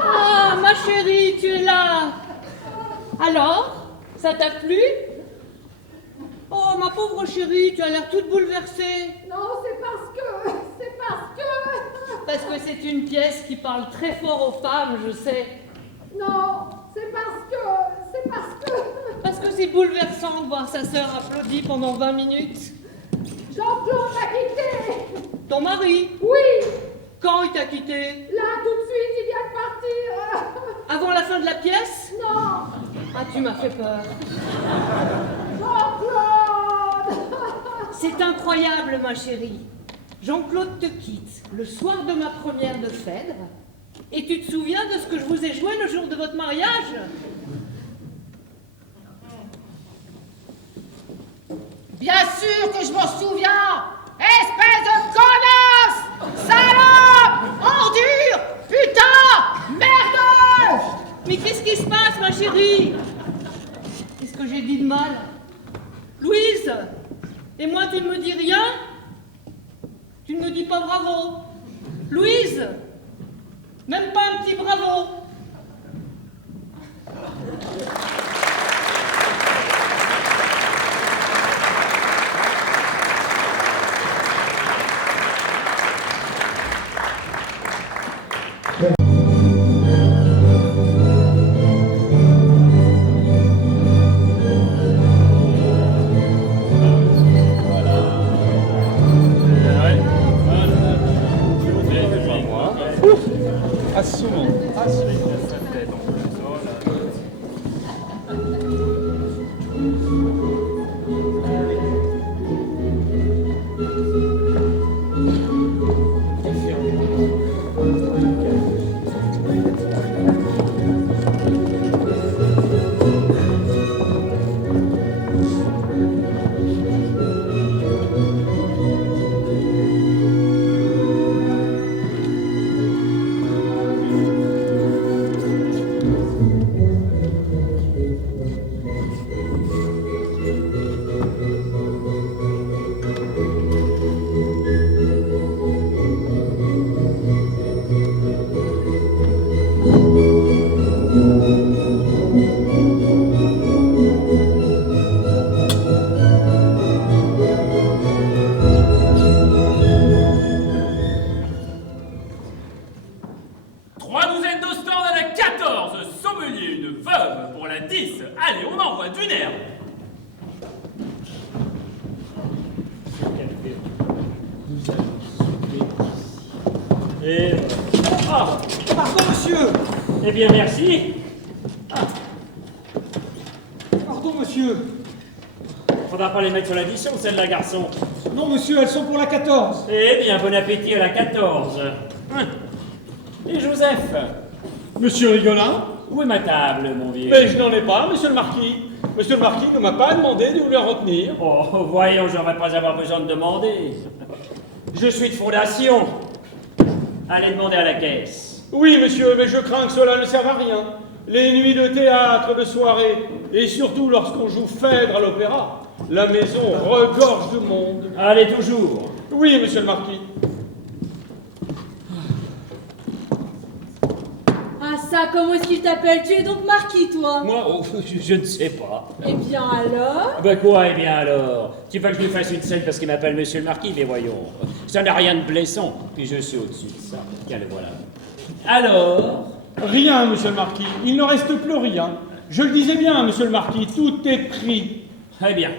Ah, ma chérie, tu es là. Alors, ça t'a plu? Oh, ma pauvre chérie, tu as l'air toute bouleversée. Non, c'est parce que... Parce que c'est une pièce qui parle très fort aux femmes, je sais. Non, c'est parce que... Parce que c'est bouleversant de voir sa sœur applaudie pendant 20 minutes. Jean-Claude m'a quitté. Ton mari? Oui, Quand il t'a quitté? là, tout de suite, il vient de partir. Avant la fin de la pièce? Non, Ah, tu m'as fait peur. Jean-Claude. C'est incroyable, ma chérie. Jean-Claude te quitte le soir de ma première de Phèdre. Et tu te souviens de ce que je vous ai joué le jour de votre mariage? Bien sûr que je m'en souviens. Espèce de connasse! Salope! Ordure! Putain! Merdeuse! Mais qu'est-ce qui se passe, ma chérie? Qu'est-ce que j'ai dit de mal? Louise? Et moi, tu ne me dis rien? Tu ne me dis pas bravo? Louise? Même pas un petit bravo? Et voilà. Ah, pardon, monsieur. Eh bien, merci. Pardon, monsieur. Faudra pas les mettre sur l'addition, celle-là, garçon. Non, monsieur, elles sont pour la 14. Eh bien, bon appétit à la 14. Et Joseph? Monsieur Rigolin? Où est ma table, mon vieux? Mais je n'en ai pas, monsieur le marquis. Monsieur le marquis ne m'a pas demandé de vous les retenir. Oh, voyons, je n'aurais pas avoir besoin de demander. Je suis de fondation. Allez demander à la caisse. Oui, monsieur, mais je crains que cela ne serve à rien. Les nuits de théâtre, de soirée, et surtout lorsqu'on joue Phèdre à l'opéra, la maison regorge de monde. Allez, toujours. Oui, monsieur le marquis. Ah ça, comment est-ce qu'il t'appelle? Tu es donc marquis, toi? Moi, oh, je ne sais pas. Eh bien alors? Ben quoi, eh bien alors? Tu veux que je lui fasse une scène parce qu'il m'appelle Monsieur le Marquis? Mais voyons, ça n'a rien de blessant. Puis je suis au-dessus de ça. Tiens, le voilà. Alors? Rien, monsieur le marquis. Il ne reste plus rien. Je le disais bien, monsieur le marquis, tout est pris. Très bien.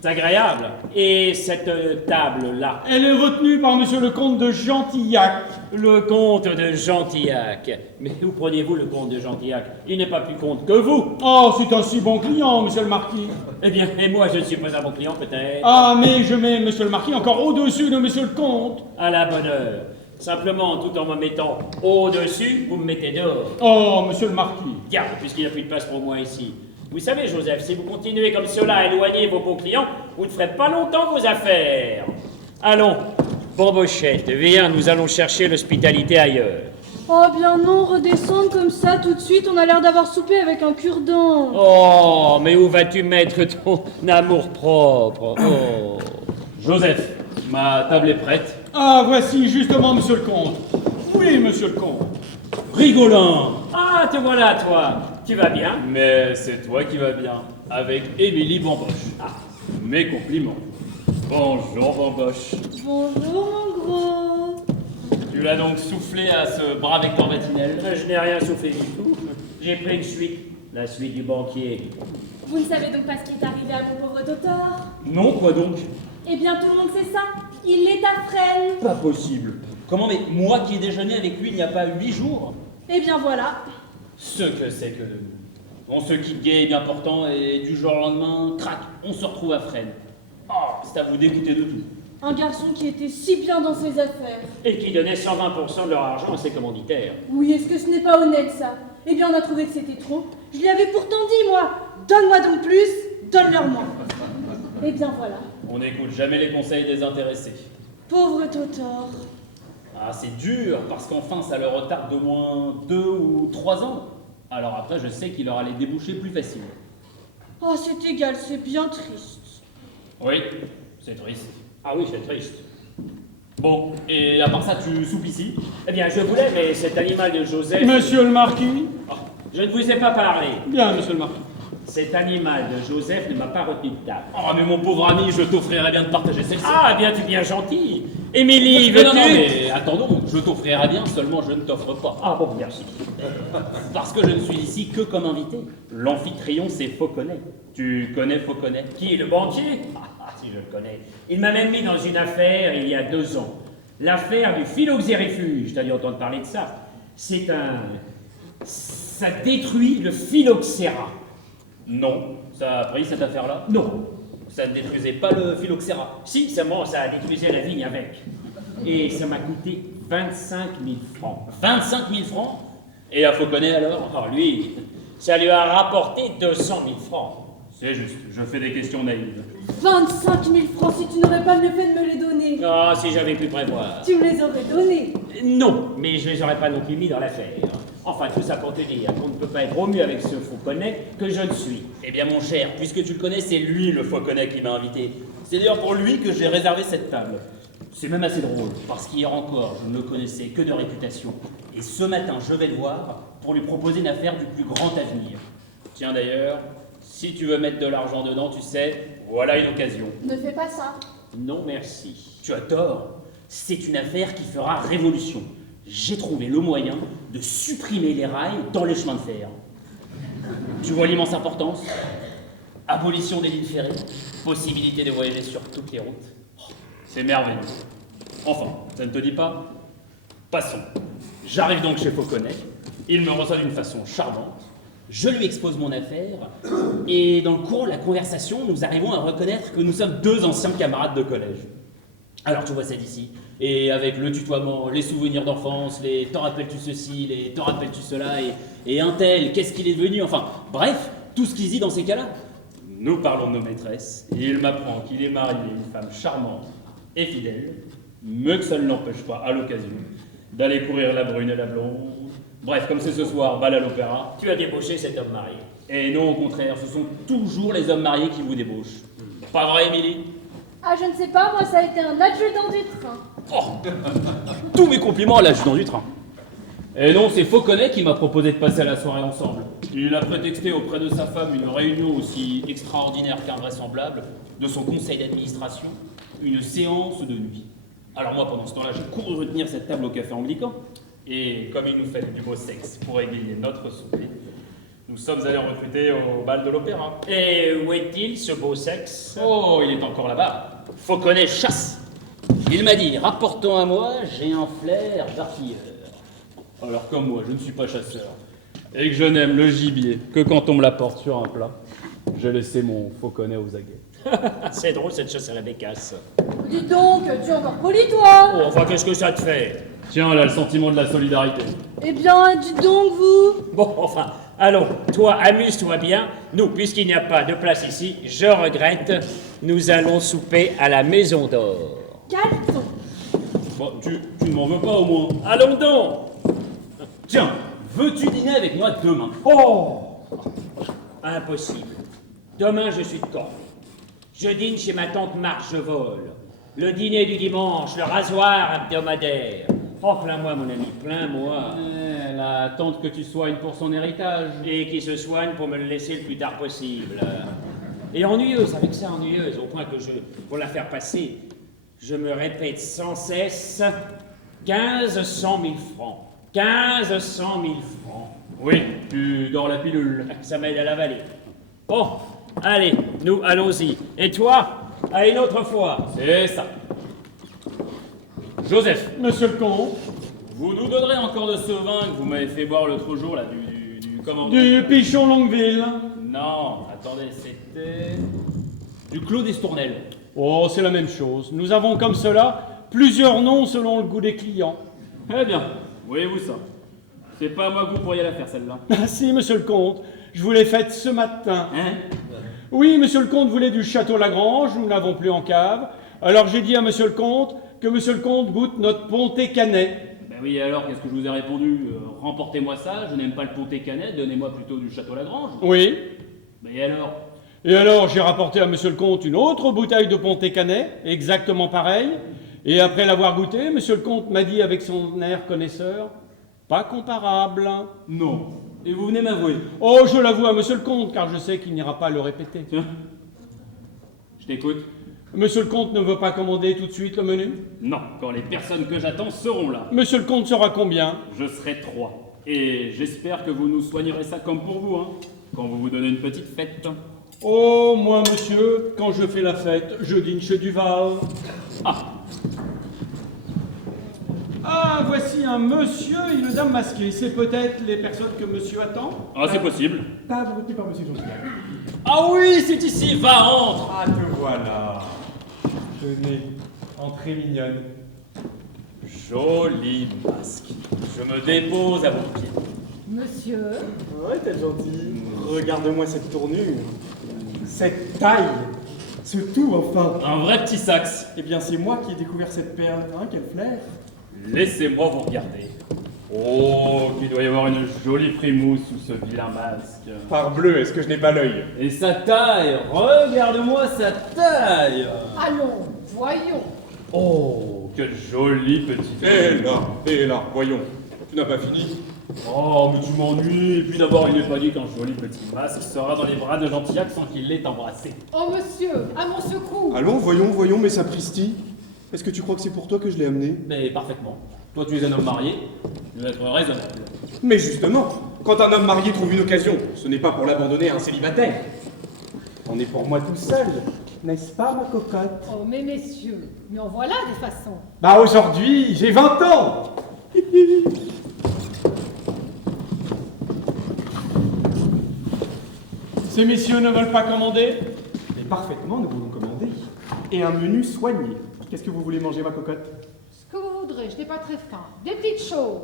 C'est agréable. Et cette table-là? Elle est retenue par monsieur le comte de Gentillac. Le comte de Gentillac. Mais où prenez-vous le comte de Gentillac? Il n'est pas plus comte que vous. Oh, c'est un si bon client, monsieur le marquis. Eh bien, et moi, je ne suis pas un bon client, peut-être? Ah, mais je mets monsieur le marquis encore au-dessus de monsieur le comte. À la bonne heure. Simplement, tout en me mettant au-dessus, vous me mettez dehors. Oh, monsieur le marquis. Tiens, puisqu'il n'y a plus de place pour moi ici. Vous savez, Joseph, si vous continuez comme cela à éloigner vos bons clients, vous ne ferez pas longtemps vos affaires. Allons, Bambochette, viens, nous allons chercher l'hospitalité ailleurs. Oh bien non, redescendre comme ça tout de suite, on a l'air d'avoir soupé avec un cure-dent. Oh, mais où vas-tu mettre ton amour-propre? Oh. Joseph, ma table est prête. Ah, voici justement monsieur le comte. Oui, monsieur le comte. Rigolin! Ah, te voilà, toi. Tu vas bien? Mais c'est toi qui vas bien, avec Émilie Bamboche. Ah. Mes compliments. Bonjour Bamboche. Bonjour mon gros. Tu l'as donc soufflé à ce brave Hector Vatinel? Je n'ai rien soufflé du tout. J'ai pris une suite, la suite du banquier. Vous ne savez donc pas ce qui est arrivé à mon pauvre Totor? Non, quoi donc? Eh bien tout le monde sait ça, il est à Fresnes. Pas possible. Comment, mais moi qui ai déjeuné avec lui il n'y a pas 8 jours? Eh bien voilà. Ce que c'est que de nous. On se quitte gai et bien portant et du jour au lendemain, crac, on se retrouve à Fresnes. Oh, c'est à vous dégoûter de tout. Un garçon qui était si bien dans ses affaires. Et qui donnait 120% de leur argent à ses commanditaires. Oui, est-ce que ce n'est pas honnête ça? Eh bien on a trouvé que c'était trop. Je lui avais pourtant dit moi, donne-moi donc plus, donne-leur moins. Eh bien voilà, On n'écoute jamais les conseils des intéressés. Pauvre Totor. Ah, c'est dur, parce qu'enfin, ça leur retarde d'au moins 2 ou 3 ans. Alors après, je sais qu'il aura les débouchés plus faciles. Oh, c'est égal, c'est bien triste. Oui, c'est triste. Ah oui, c'est triste. Bon, et à part ça, tu soupes ici? Eh bien, je voulais, mais cet animal de Joseph... Monsieur le marquis? Oh, je ne vous ai pas parlé. Bien, monsieur le marquis. Cet animal de Joseph ne m'a pas retenu de table. Oh, mais mon pauvre ami, je t'offrirais bien de partager celle-ci. Ah, bien, tu es bien gentil. Émilie, veux-tu... Non, mais attendons, je t'offrirais bien, seulement je ne t'offre pas. Ah bon, merci. Parce que je ne suis ici que comme invité. L'amphitryon, c'est Fauconnet. Tu connais Fauconnet? Qui, le banquier? Ah, si, je le connais. Il m'a même mis dans une affaire il y a 2 ans. L'affaire du phylloxérifuge. T'as dû entendre parler de ça. C'est un... Ça détruit le phylloxéra. Non. Ça a pris cette affaire-là? Non. Ça ne détruisait pas le phylloxéra. Si, seulement, ça a détruisé la vigne avec. Et ça m'a coûté 25 000 francs. 25 000 francs? Et à Fauconnet alors? Oh, lui, ça lui a rapporté 200 000 francs. C'est juste, je fais des questions naïves. 25 000 francs si tu n'aurais pas mieux fait de me les donner. Ah, si j'avais pu prévoir. Tu me les aurais donnés. Non, mais je les aurais pas non plus mis dans l'affaire. Enfin, tout ça pour te dire qu'on ne peut pas être au mieux avec ce Fauconnet que je le suis. Eh bien mon cher, puisque tu le connais, c'est lui le Fauconnet qui m'a invité. C'est d'ailleurs pour lui que j'ai réservé cette table. C'est même assez drôle, parce qu'hier encore, je ne le connaissais que de réputation. Et ce matin, je vais le voir pour lui proposer une affaire du plus grand avenir. Tiens d'ailleurs, si tu veux mettre de l'argent dedans, tu sais, voilà une occasion. Ne fais pas ça. Non, merci. Tu as tort, c'est une affaire qui fera révolution. J'ai trouvé le moyen de supprimer les rails dans les chemins de fer. Tu vois l'immense importance? Abolition des lignes ferrées, possibilité de voyager sur toutes les routes. Oh, c'est merveilleux. Enfin, ça ne te dit pas? Passons. J'arrive donc chez Fauconnet, il me reçoit d'une façon charmante, je lui expose mon affaire, et dans le cours de la conversation, nous arrivons à reconnaître que nous sommes 2 anciens camarades de collège. Alors tu vois ça d'ici, et avec le tutoiement, les souvenirs d'enfance, les t'en rappelles-tu ceci, les t'en rappelles-tu cela, et un tel, qu'est-ce qu'il est devenu, enfin, bref, tout ce qui se dit dans ces cas-là. Nous parlons de nos maîtresses, et il m'apprend qu'il est marié à une femme charmante et fidèle, mais que ça ne l'empêche pas, à l'occasion, d'aller courir la brune et la blonde. Bref, comme c'est ce soir, bal à l'opéra. Tu as débauché cet homme marié. Et non, au contraire, ce sont toujours les hommes mariés qui vous débauchent. Pas vrai, Émilie? Ah, je ne sais pas, moi ça a été un adjudant du train. Oh, tous mes compliments à l'adjudant du train. Et non, c'est Fauconnet qui m'a proposé de passer la soirée ensemble. Il a prétexté auprès de sa femme une réunion aussi extraordinaire qu'invraisemblable de son conseil d'administration, une séance de nuit. Alors moi, pendant ce temps-là, j'ai couru retenir cette table au café anglican. Et comme il nous fait du beau sexe pour égayer notre souper, nous sommes allés recruter au bal de l'opéra. Et où est-il, ce beau sexe? Oh, il est encore là-bas. Fauconnet chasse. Il m'a dit, rapportant à moi, j'ai un flair d'artilleur. Alors comme moi, je ne suis pas chasseur, et que je n'aime le gibier que quand on me l'apporte sur un plat, j'ai laissé mon Fauconnet aux aguets. C'est drôle cette chasse à la bécasse. Dis donc, tu es encore poli, toi. Oh, enfin, qu'est-ce que ça te fait? Tiens, là, le sentiment de la solidarité. Eh bien, dites donc, vous. Bon, enfin, allons, toi, amuse-toi bien. Nous, puisqu'il n'y a pas de place ici, je regrette, nous allons souper à la Maison d'Or. Calme-toi. Bon, tu ne m'en veux pas au moins. Allons donc. Tiens, veux-tu dîner avec moi demain? Oh! Impossible. Demain, je suis de Caen. Je dîne chez ma tante Marchevol. Le dîner du dimanche, le rasoir hebdomadaire. Oh, plains-moi, mon ami, plains-moi. La tante que tu soignes pour son héritage. Et qui se soigne pour me le laisser le plus tard possible. Et ennuyeuse, avec ça, ennuyeuse, au point que pour la faire passer, je me répète sans cesse 1500 000 francs. 1500 000 francs. Oui, tu dors la pilule. Ça m'aide à l'avaler. Bon, allez, nous, allons-y. Et toi, à une autre fois. C'est ça. Joseph, Monsieur le comte, vous nous donnerez encore de ce vin que vous m'avez fait boire l'autre jour, là, comment? du Pichon Longueville. Non, attendez, c'était... du Clos d'Estournel. Oh, c'est la même chose. Nous avons comme cela plusieurs noms selon le goût des clients. Eh bien, voyez-vous ça. C'est pas à moi que vous pourriez la faire, celle-là. Ah si, monsieur le comte, je vous l'ai faite ce matin. Hein? Oui, monsieur le comte voulait du château Lagrange, nous n'avons plus en cave. Alors j'ai dit à monsieur le comte que monsieur le comte goûte notre Pontet Canet. Ben oui, alors, qu'est-ce que je vous ai répondu? Remportez-moi ça, je n'aime pas le Pontet Canet, donnez-moi plutôt du Château Lagrange. Oui. Ben et alors? Et alors j'ai rapporté à monsieur le comte une autre bouteille de Pontet Canet, exactement pareille. Et après l'avoir goûté, monsieur le comte m'a dit avec son air connaisseur, pas comparable. Non. Et vous venez m'avouer? Oh, je l'avoue à monsieur le comte, car je sais qu'il n'ira pas le répéter. Tiens. Je t'écoute. Monsieur le comte ne veut pas commander tout de suite le menu? Non, quand les personnes que j'attends seront là. Monsieur le comte sera combien? Je serai 3. Et j'espère que vous nous soignerez ça comme pour vous, hein, quand vous vous donnez une petite fête. Oh, moi, monsieur, quand je fais la fête, je dîne chez Duval. Ah, Ah, voici un monsieur et une dame masquée. C'est peut-être les personnes que monsieur attend? ah c'est possible. Table retenue par monsieur Josiane. Ah oui, c'est ici, va, entre. Ah, te voilà. Tenez, entrée mignonne. Joli masque. Je me dépose à vos pieds. Monsieur, Ouais, t'es gentil. Regarde-moi cette tournure. Cette taille. Ce tout, enfin. Un vrai petit saxe. Eh bien, c'est moi qui ai découvert cette perle. Hein, quel flair. Laissez-moi vous regarder. Oh, qu'il doit y avoir une jolie frimousse sous ce vilain masque. Parbleu, est-ce que je n'ai pas l'œil? Et sa taille, regarde-moi sa taille. allons, voyons. Oh, quel joli petit. Et là, voyons. Tu n'as pas fini? Oh, mais tu m'ennuies. Et puis d'abord, il n'est pas dit qu'un joli petit masque sera dans les bras de Gentillac sans qu'il l'ait embrassé. Oh monsieur, à mon secours. Allons, voyons, mais sapristi. Est-ce que tu crois que c'est pour toi que je l'ai amené? Mais parfaitement. Toi, tu es un homme marié. Tu dois être raisonnable. Mais justement, quand un homme marié trouve une occasion, ce n'est pas pour l'abandonner à un célibataire. On est pour moi tout seul, n'est-ce pas, ma cocotte? Oh mais messieurs, mais en voilà des façons. Bah aujourd'hui, j'ai 20 ans. Ces messieurs ne veulent pas commander? Mais parfaitement, nous voulons commander. Et un menu soigné. Qu'est-ce que vous voulez manger, ma cocotte? Ce que vous voudrez, je n'ai pas très faim. Des petites choses.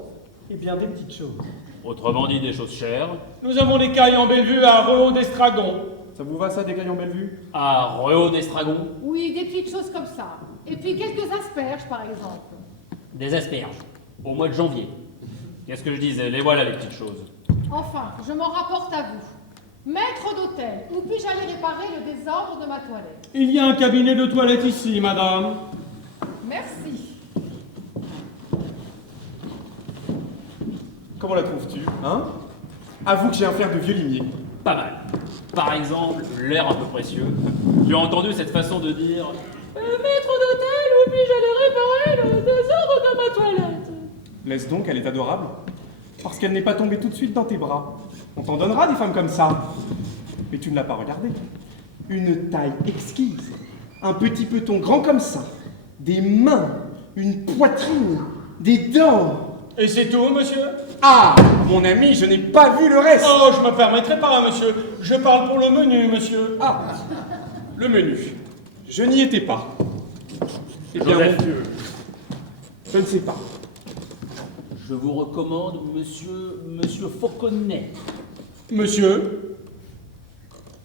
Eh bien, des petites choses. Autrement dit, des choses chères. Nous avons des cailles en Bellevue à Rehaut d'Estragon. Ça vous va, ça, des cailles en Bellevue? À Rehaut d'Estragon. Oui, des petites choses comme ça. Et puis quelques asperges, par exemple. Des asperges. Au mois de janvier. Qu'est-ce que je disais? Les voilà, les petites choses. Enfin, je m'en rapporte à vous. Maître d'hôtel, où puis-je aller réparer le désordre de ma toilette? Il y a un cabinet de toilette ici, madame. Merci. Comment la trouves-tu, hein? Avoue que j'ai un flair de vieux limier. Pas mal. Par exemple, l'air un peu précieux. Tu as entendu cette façon de dire Maître d'hôtel, où puis-je aller réparer le désordre de ma toilette? Laisse donc, elle est adorable. Parce qu'elle n'est pas tombée tout de suite dans tes bras. On t'en donnera des femmes comme ça. Mais tu ne l'as pas regardée. Une taille exquise. Un petit peton grand comme ça. Des mains. Une poitrine. Des dents. Et c'est tout, monsieur? Ah, mon ami, je n'ai pas vu le reste. Oh, je me permettrai pas, monsieur. Je parle pour le menu, monsieur. Ah, le menu. Je n'y étais pas. Eh bien, Joseph. mon Dieu. Je ne sais pas. Je vous recommande Monsieur Fauconnet. Monsieur?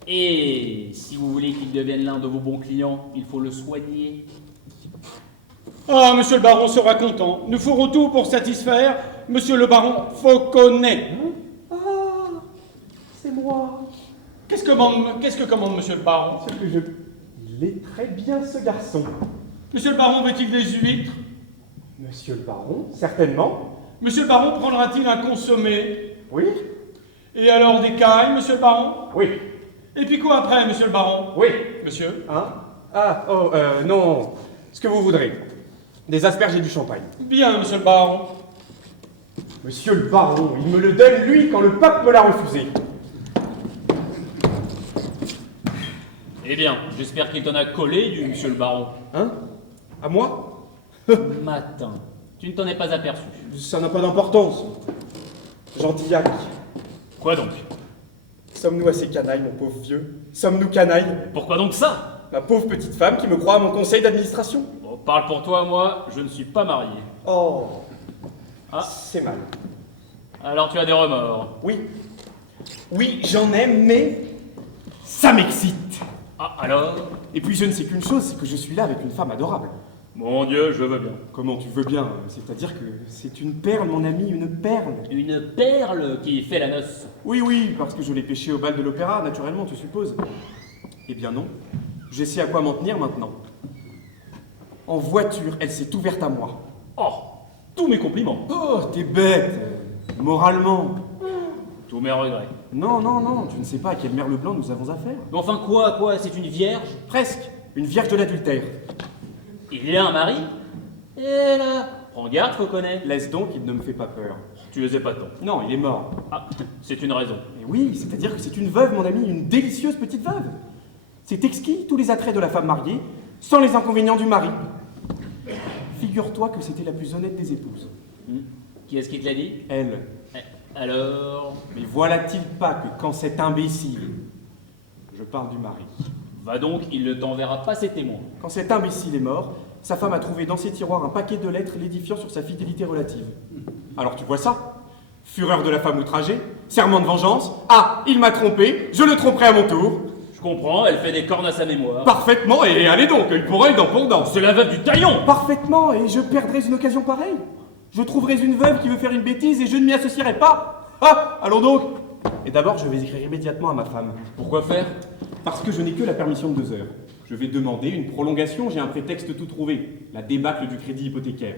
Et si vous voulez qu'il devienne l'un de vos bons clients, il faut le soigner. Ah, monsieur le baron sera content. Nous ferons tout pour satisfaire monsieur le baron Fauconnet. Ah, c'est moi. Qu'est-ce que commande monsieur le baron? C'est que il est très bien, ce garçon. Monsieur le baron veut-il des huîtres? Monsieur le baron, certainement. Monsieur le baron prendra-t-il un consommé? Oui, Et alors des cailles, monsieur le baron? oui, Et puis quoi après, monsieur le baron? oui. Monsieur? Hein? Ah, oh, non. Ce que vous voudrez. Des asperges et du champagne. Bien, monsieur le baron. Monsieur le baron, il me le donne, lui, quand le pape me l'a refusé. Eh bien, j'espère qu'il t'en a collé du monsieur le baron. Hein? À moi? Matin. Tu ne t'en es pas aperçu. Ça n'a pas d'importance. Gentillac. Quoi donc? Sommes-nous assez canailles, mon pauvre vieux? Sommes-nous canailles? Pourquoi donc ça? Ma pauvre petite femme qui me croit à mon conseil d'administration. Bon, parle pour toi, moi, je ne suis pas marié. Oh, Ah, c'est mal. alors tu as des remords. Oui. Oui, j'en ai, mais ça m'excite. Ah, alors? Et puis je ne sais qu'une chose, c'est que je suis là avec une femme adorable. Mon Dieu, je veux bien. Comment tu veux bien? C'est-à-dire que c'est une perle, mon ami, une perle. Une perle qui fait la noce. Oui, oui, parce que je l'ai pêchée au bal de l'opéra, naturellement, tu supposes. Eh bien non, je sais à quoi m'en tenir maintenant. En voiture, elle s'est ouverte à moi. Oh, tous mes compliments. Oh, t'es bête. Moralement. Tous mes regrets. Non, non, non, tu ne sais pas à quel merle blanc nous avons affaire. Mais enfin quoi, c'est une vierge? Presque, une vierge de l'adultère. Il y a un mari? Et là, prends garde, Fauconnet. Laisse donc, il ne me fait pas peur. Tu es épatant. Non, il est mort. Ah, c'est une raison. Mais oui, c'est-à-dire que c'est une veuve, mon ami, une délicieuse petite veuve. C'est exquis, tous les attraits de la femme mariée, sans les inconvénients du mari. Figure-toi que c'était la plus honnête des épouses. Qui est-ce qui te l'a dit? Elle. Alors? Mais voilà-t-il pas que quand cet imbécile, je parle du mari, Va donc, il ne t'enverra pas ses témoins. quand cet imbécile est mort, sa femme a trouvé dans ses tiroirs un paquet de lettres l'édifiant sur sa fidélité relative. Alors tu vois ça? Fureur de la femme outragée, serment de vengeance, ah, il m'a trompé, je le tromperai à mon tour. Je comprends, elle fait des cornes à sa mémoire. Parfaitement, et allez donc, œil pour œil, dent pour dent. C'est la veuve du taillon! Parfaitement, et je perdrai une occasion pareille. Je trouverai une veuve qui veut faire une bêtise et je ne m'y associerai pas. Ah, allons donc. Et d'abord, je vais écrire immédiatement à ma femme. Pourquoi faire? Parce que je n'ai que la permission de 2 heures. Je vais demander une prolongation, j'ai un prétexte tout trouvé. La débâcle du crédit hypothécaire.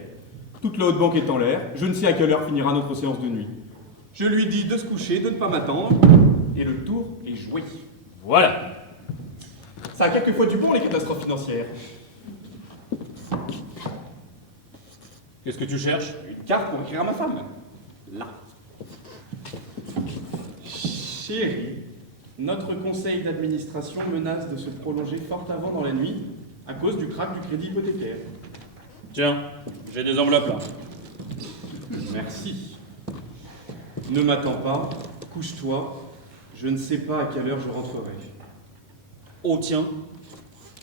Toute la haute banque est en l'air, je ne sais à quelle heure finira notre séance de nuit. Je lui dis de se coucher, de ne pas m'attendre, et le tour est joué. Voilà. Ça a quelquefois du bon, les catastrophes financières. Qu'est-ce que tu cherches? Une carte pour écrire à ma femme. Là. Chérie, notre conseil d'administration menace de se prolonger fort avant dans la nuit à cause du krach du crédit hypothécaire. Tiens, j'ai des enveloppes là. Merci. Ne m'attends pas, couche-toi, je ne sais pas à quelle heure je rentrerai. Oh tiens,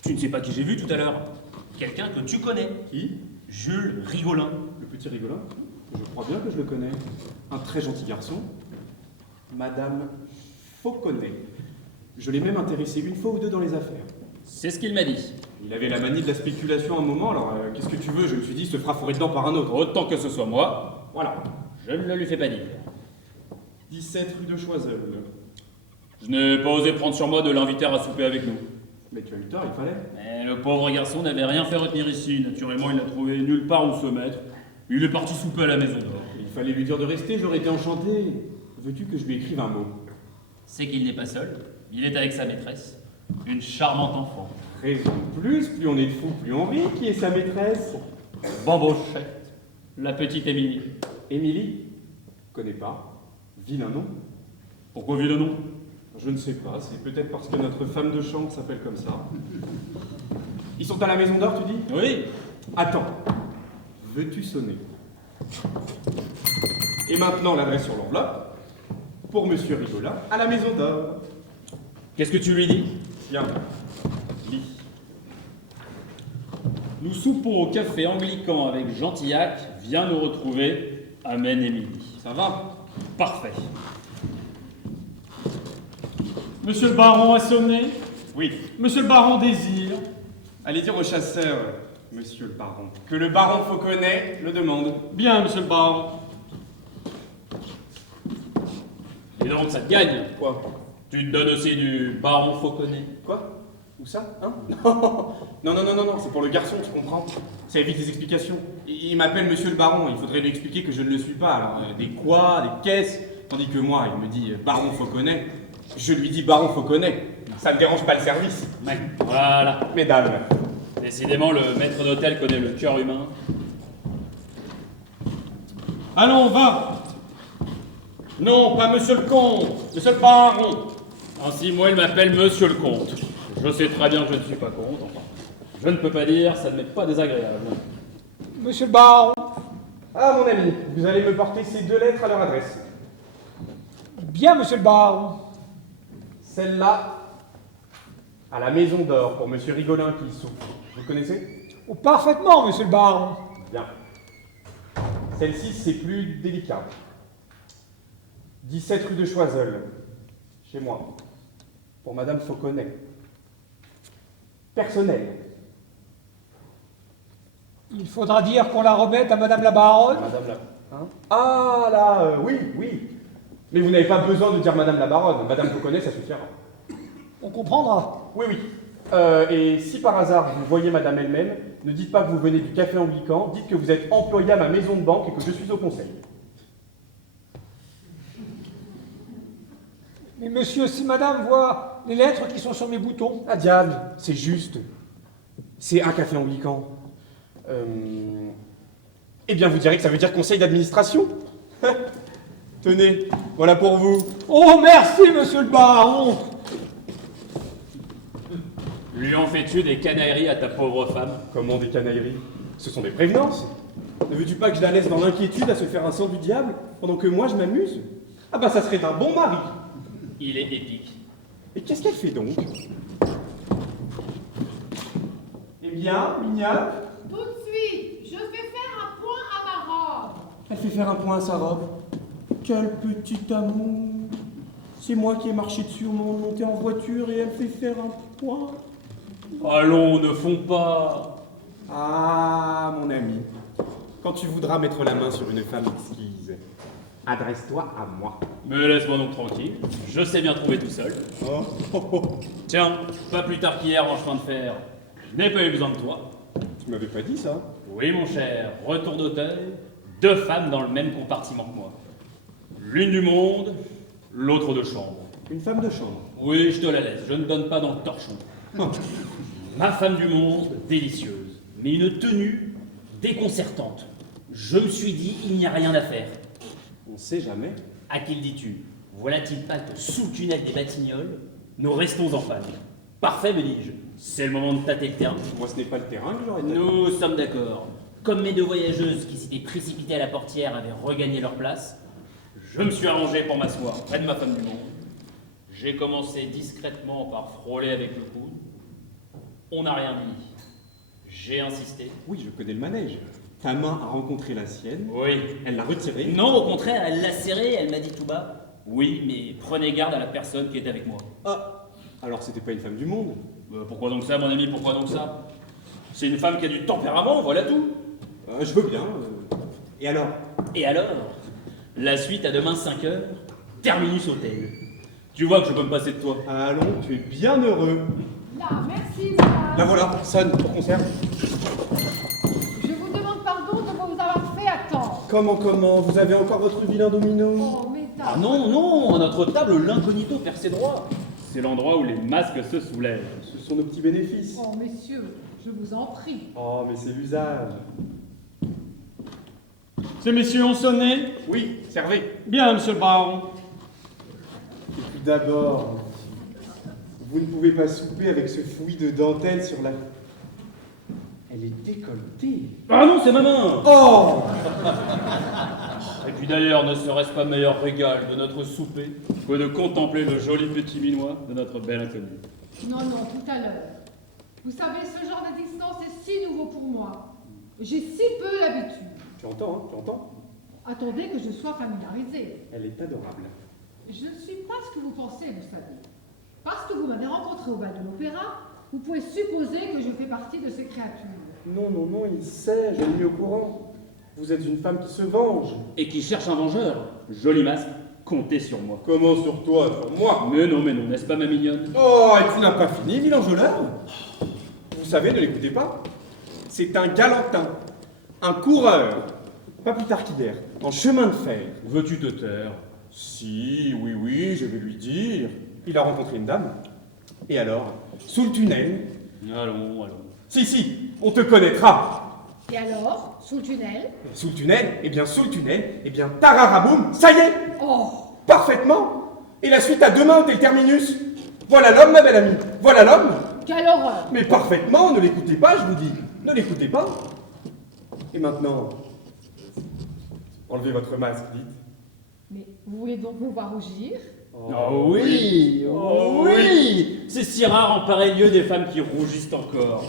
tu ne sais pas qui j'ai vu tout à l'heure? Quelqu'un que tu connais. Qui? Jules Rigolin. Le petit Rigolin? Je crois bien que je le connais. Un très gentil garçon. Madame Fauconnet. Je l'ai même intéressé une fois ou deux dans les affaires. C'est ce qu'il m'a dit. Il avait la manie de la spéculation à un moment, alors qu'est-ce que tu veux? Je me suis dit, il se fera fourrer dedans par un autre. Autant que ce soit moi, Voilà. je ne le lui fais pas dire. 17 rue de Choiseul. Je n'ai pas osé prendre sur moi de l'inviter à souper avec nous. Mais tu as eu tort, il fallait. Mais le pauvre garçon n'avait rien fait retenir ici. Naturellement, il n'a trouvé nulle part où se mettre. Il est parti souper à la maison d'or. Il fallait lui dire de rester, j'aurais été enchanté. Veux-tu que je lui écrive un mot? C'est qu'il n'est pas seul. Il est avec sa maîtresse. Une charmante enfant. Raison de plus, plus on est de fous, plus on rit. Qui est sa maîtresse? Bambochette. La petite Émilie. Émilie? Connais pas. Vilain nom. Pourquoi vilain nom? Je ne sais pas, c'est peut-être parce que notre femme de chambre s'appelle comme ça. Ils sont à la Maison d'Or, tu dis? Oui. Attends. Veux-tu sonner? Et maintenant, l'adresse sur l'enveloppe. Pour Monsieur Rigolin, à la Maison d'Or. Qu'est-ce que tu lui dis? Tiens, lis. Nous soupons au café anglican avec Gentillac. Viens nous retrouver. Amen, Émilie. Ça va? Parfait. Monsieur le baron a sonné. Oui. Monsieur le baron désire. Allez dire au chasseur, Monsieur le baron, que le baron Fauconnet le demande. Bien, monsieur le baron. Et donc, ça te gagne. Quoi? Tu te donnes aussi du baron Fauconnet. Quoi? Où ça? Hein? Non, non, non, non, non, c'est pour le garçon, tu comprends? Ça évite les explications. Il m'appelle Monsieur le baron, il faudrait lui expliquer que je ne le suis pas. Alors, des quoi, des qu'est-ce? Tandis que moi, il me dit baron Fauconnet. Je lui dis baron Fauconnet. Ça ne dérange pas le service. Ouais. Voilà. Mesdames. Décidément, le maître d'hôtel connaît le cœur humain. Allons, va. Non, pas monsieur le comte, monsieur le baron. Ainsi, moi, il m'appelle Monsieur le Comte. Je sais très bien que je ne suis pas comte, enfin. Je ne peux pas dire, ça ne m'est pas désagréable. Monsieur le baron. Ah, mon ami, vous allez me porter ces 2 lettres à leur adresse. Bien, monsieur le baron. Celle-là, à la Maison d'Or, pour Monsieur Rigolin qui souffre. Vous connaissez? Oh, parfaitement, monsieur le baron. Bien. Celle-ci, c'est plus délicat. 17 rue de Choiseul, chez moi, pour Madame Fauconnet. personnel. Il faudra dire qu'on la remette à Madame la Baronne. Madame la... Hein? Ah là, oui, oui. Mais vous n'avez pas besoin de dire Madame la Baronne. Madame vous connaît, ça suffira. On comprendra. Oui, oui. Et si par hasard vous voyez Madame elle-même, ne dites pas que vous venez du café anglican, dites que vous êtes employé à ma maison de banque et que je suis au conseil. Mais monsieur, si Madame voit les lettres qui sont sur mes boutons. Ah diable, c'est juste. C'est un café anglican. Eh bien, vous direz que ça veut dire conseil d'administration. Tenez, voilà pour vous. Oh, merci, monsieur le baron. Lui en fais-tu des canailleries à ta pauvre femme? Comment des canailleries? Ce sont des prévenances. Ne veux-tu pas que je la laisse dans l'inquiétude à se faire un sang du diable, pendant que moi je m'amuse? Ah bah ça serait d'un bon mari. Il est épique. Et qu'est-ce qu'elle fait donc? Eh bien, mignonne, Tout de suite, je fais faire un point à ma robe. elle fait faire un point à sa robe. Quel petit amour. C'est moi qui ai marché dessus au moment de monter en voiture et elle fait faire un point. Allons, ne fond pas. Ah, mon ami, quand tu voudras mettre la main sur une femme exquise, adresse-toi à moi. Mais laisse-moi donc tranquille, je sais bien trouver tout seul. Oh, oh, oh. Tiens, pas plus tard qu'hier en chemin de fer, je n'ai pas eu besoin de toi. Tu m'avais pas dit ça? Oui mon cher, retour d'Auteuil, 2 femmes dans le même compartiment que moi. L'une du monde, l'autre de chambre. Une femme de chambre. Oui, je te la laisse, je ne donne pas dans le torchon. Ma femme du monde, délicieuse, mais une tenue déconcertante. Je me suis dit, il n'y a rien à faire. On sait jamais. À qui le dis-tu? Voilà-t-il pas que sous le tunnel des Batignolles, nous restons en panne? Parfait, me dis-je. C'est le moment de tâter le terrain. Moi, ce n'est pas le terrain que j'aurais tâté. Nous sommes d'accord. Comme mes 2 voyageuses qui s'étaient précipitées à la portière avaient regagné leur place, je me suis arrangé pour m'asseoir près de ma femme du monde. J'ai commencé discrètement par frôler avec le coude. On n'a rien dit. J'ai insisté. Oui, je connais le manège. Ta main a rencontré la sienne. Oui. Elle l'a retirée. Non, au contraire, elle l'a serré, elle m'a dit tout bas. Oui, mais prenez garde à la personne qui est avec moi. Ah, alors c'était pas une femme du monde? Pourquoi donc ça, mon ami, pourquoi donc ça? C'est une femme qui a du tempérament, voilà tout. Je veux bien. Et alors? Et alors? La suite à demain 5h, terminus hôtel. Tu vois que je peux me passer de toi. Allons, tu es bien heureux. Là, merci, madame. La voilà, sonne, pour conserve. Je vous demande pardon de vous avoir fait attendre. Comment? Vous avez encore votre vilain domino? Oh, mesdames. Ah non, non, à notre table, l'incognito percé droit. C'est l'endroit où les masques se soulèvent. Ce sont nos petits bénéfices. Oh, messieurs, je vous en prie. Oh, mais c'est l'usage. Ces messieurs ont sonné? Oui, servez. Bien, monsieur le baron. Et puis d'abord, vous ne pouvez pas souper avec ce fouillis de dentelle sur la... Elle est décolletée. Ah non, c'est ma main. Oh! Et puis d'ailleurs, ne serait-ce pas meilleur régal de notre souper que de contempler le joli petit minois de notre belle inconnue? Non, non, tout à l'heure. Vous savez, ce genre d'existence est si nouveau pour moi. J'ai si peu l'habitude. Tu entends, hein? Tu entends? Attendez que je sois familiarisée. Elle est adorable. Je ne suis pas ce que vous pensez, vous savez. Parce que vous m'avez rencontré au bal de l'opéra, vous pouvez supposer que je fais partie de ces créatures. Non, il sait, je l'ai mis au courant. Vous êtes une femme qui se venge. Et qui cherche un vengeur. Joli masque, comptez sur moi. Comment sur toi? Sur moi? Mais non, n'est-ce pas ma mignonne? Oh, et tu n'as pas fini, Milangeleur? Vous savez, ne l'écoutez pas. C'est un galantin, un coureur, pas plus tard qu'hier, en chemin de fer. Veux-tu te taire? Si, oui, je vais lui dire. Il a rencontré une dame. Et alors, sous le tunnel... Allons. Si, on te connaîtra. Et alors, sous le tunnel? Sous le tunnel, tararaboum, ça y est. Oh! Parfaitement. Et la suite à demain, hôtel terminus. Voilà l'homme, ma belle amie. Voilà l'homme. Quelle horreur! Mais parfaitement, ne l'écoutez pas, je vous dis. Ne l'écoutez pas. Et maintenant, enlevez votre masque, dites. Mais vous voulez donc me voir rougir? Oh oui! C'est si rare en pareil lieu des femmes qui rougissent encore.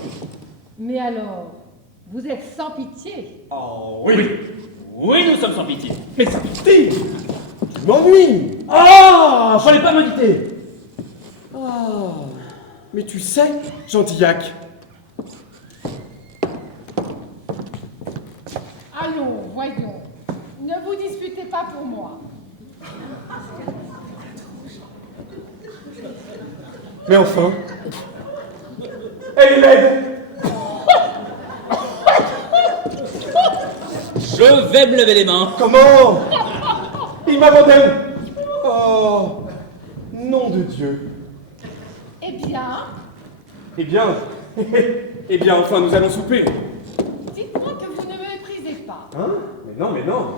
Mais alors, vous êtes sans pitié? Oh Oui, nous sommes sans pitié. Mais ça pitié. Je m'ennuie. Oh! Fallait pas m'inviter. Oh. Mais tu sais, Gentillac. Allons, voyons. Ne vous disputez pas pour moi. Mais enfin, elle est laide. Je vais me lever les mains. Comment? Il m'abandonne. Oh, nom de Dieu. Eh bien, Eh bien, eh bien, enfin, nous allons souper. dites-moi que vous ne me méprisez pas. Hein? Mais non, mais non.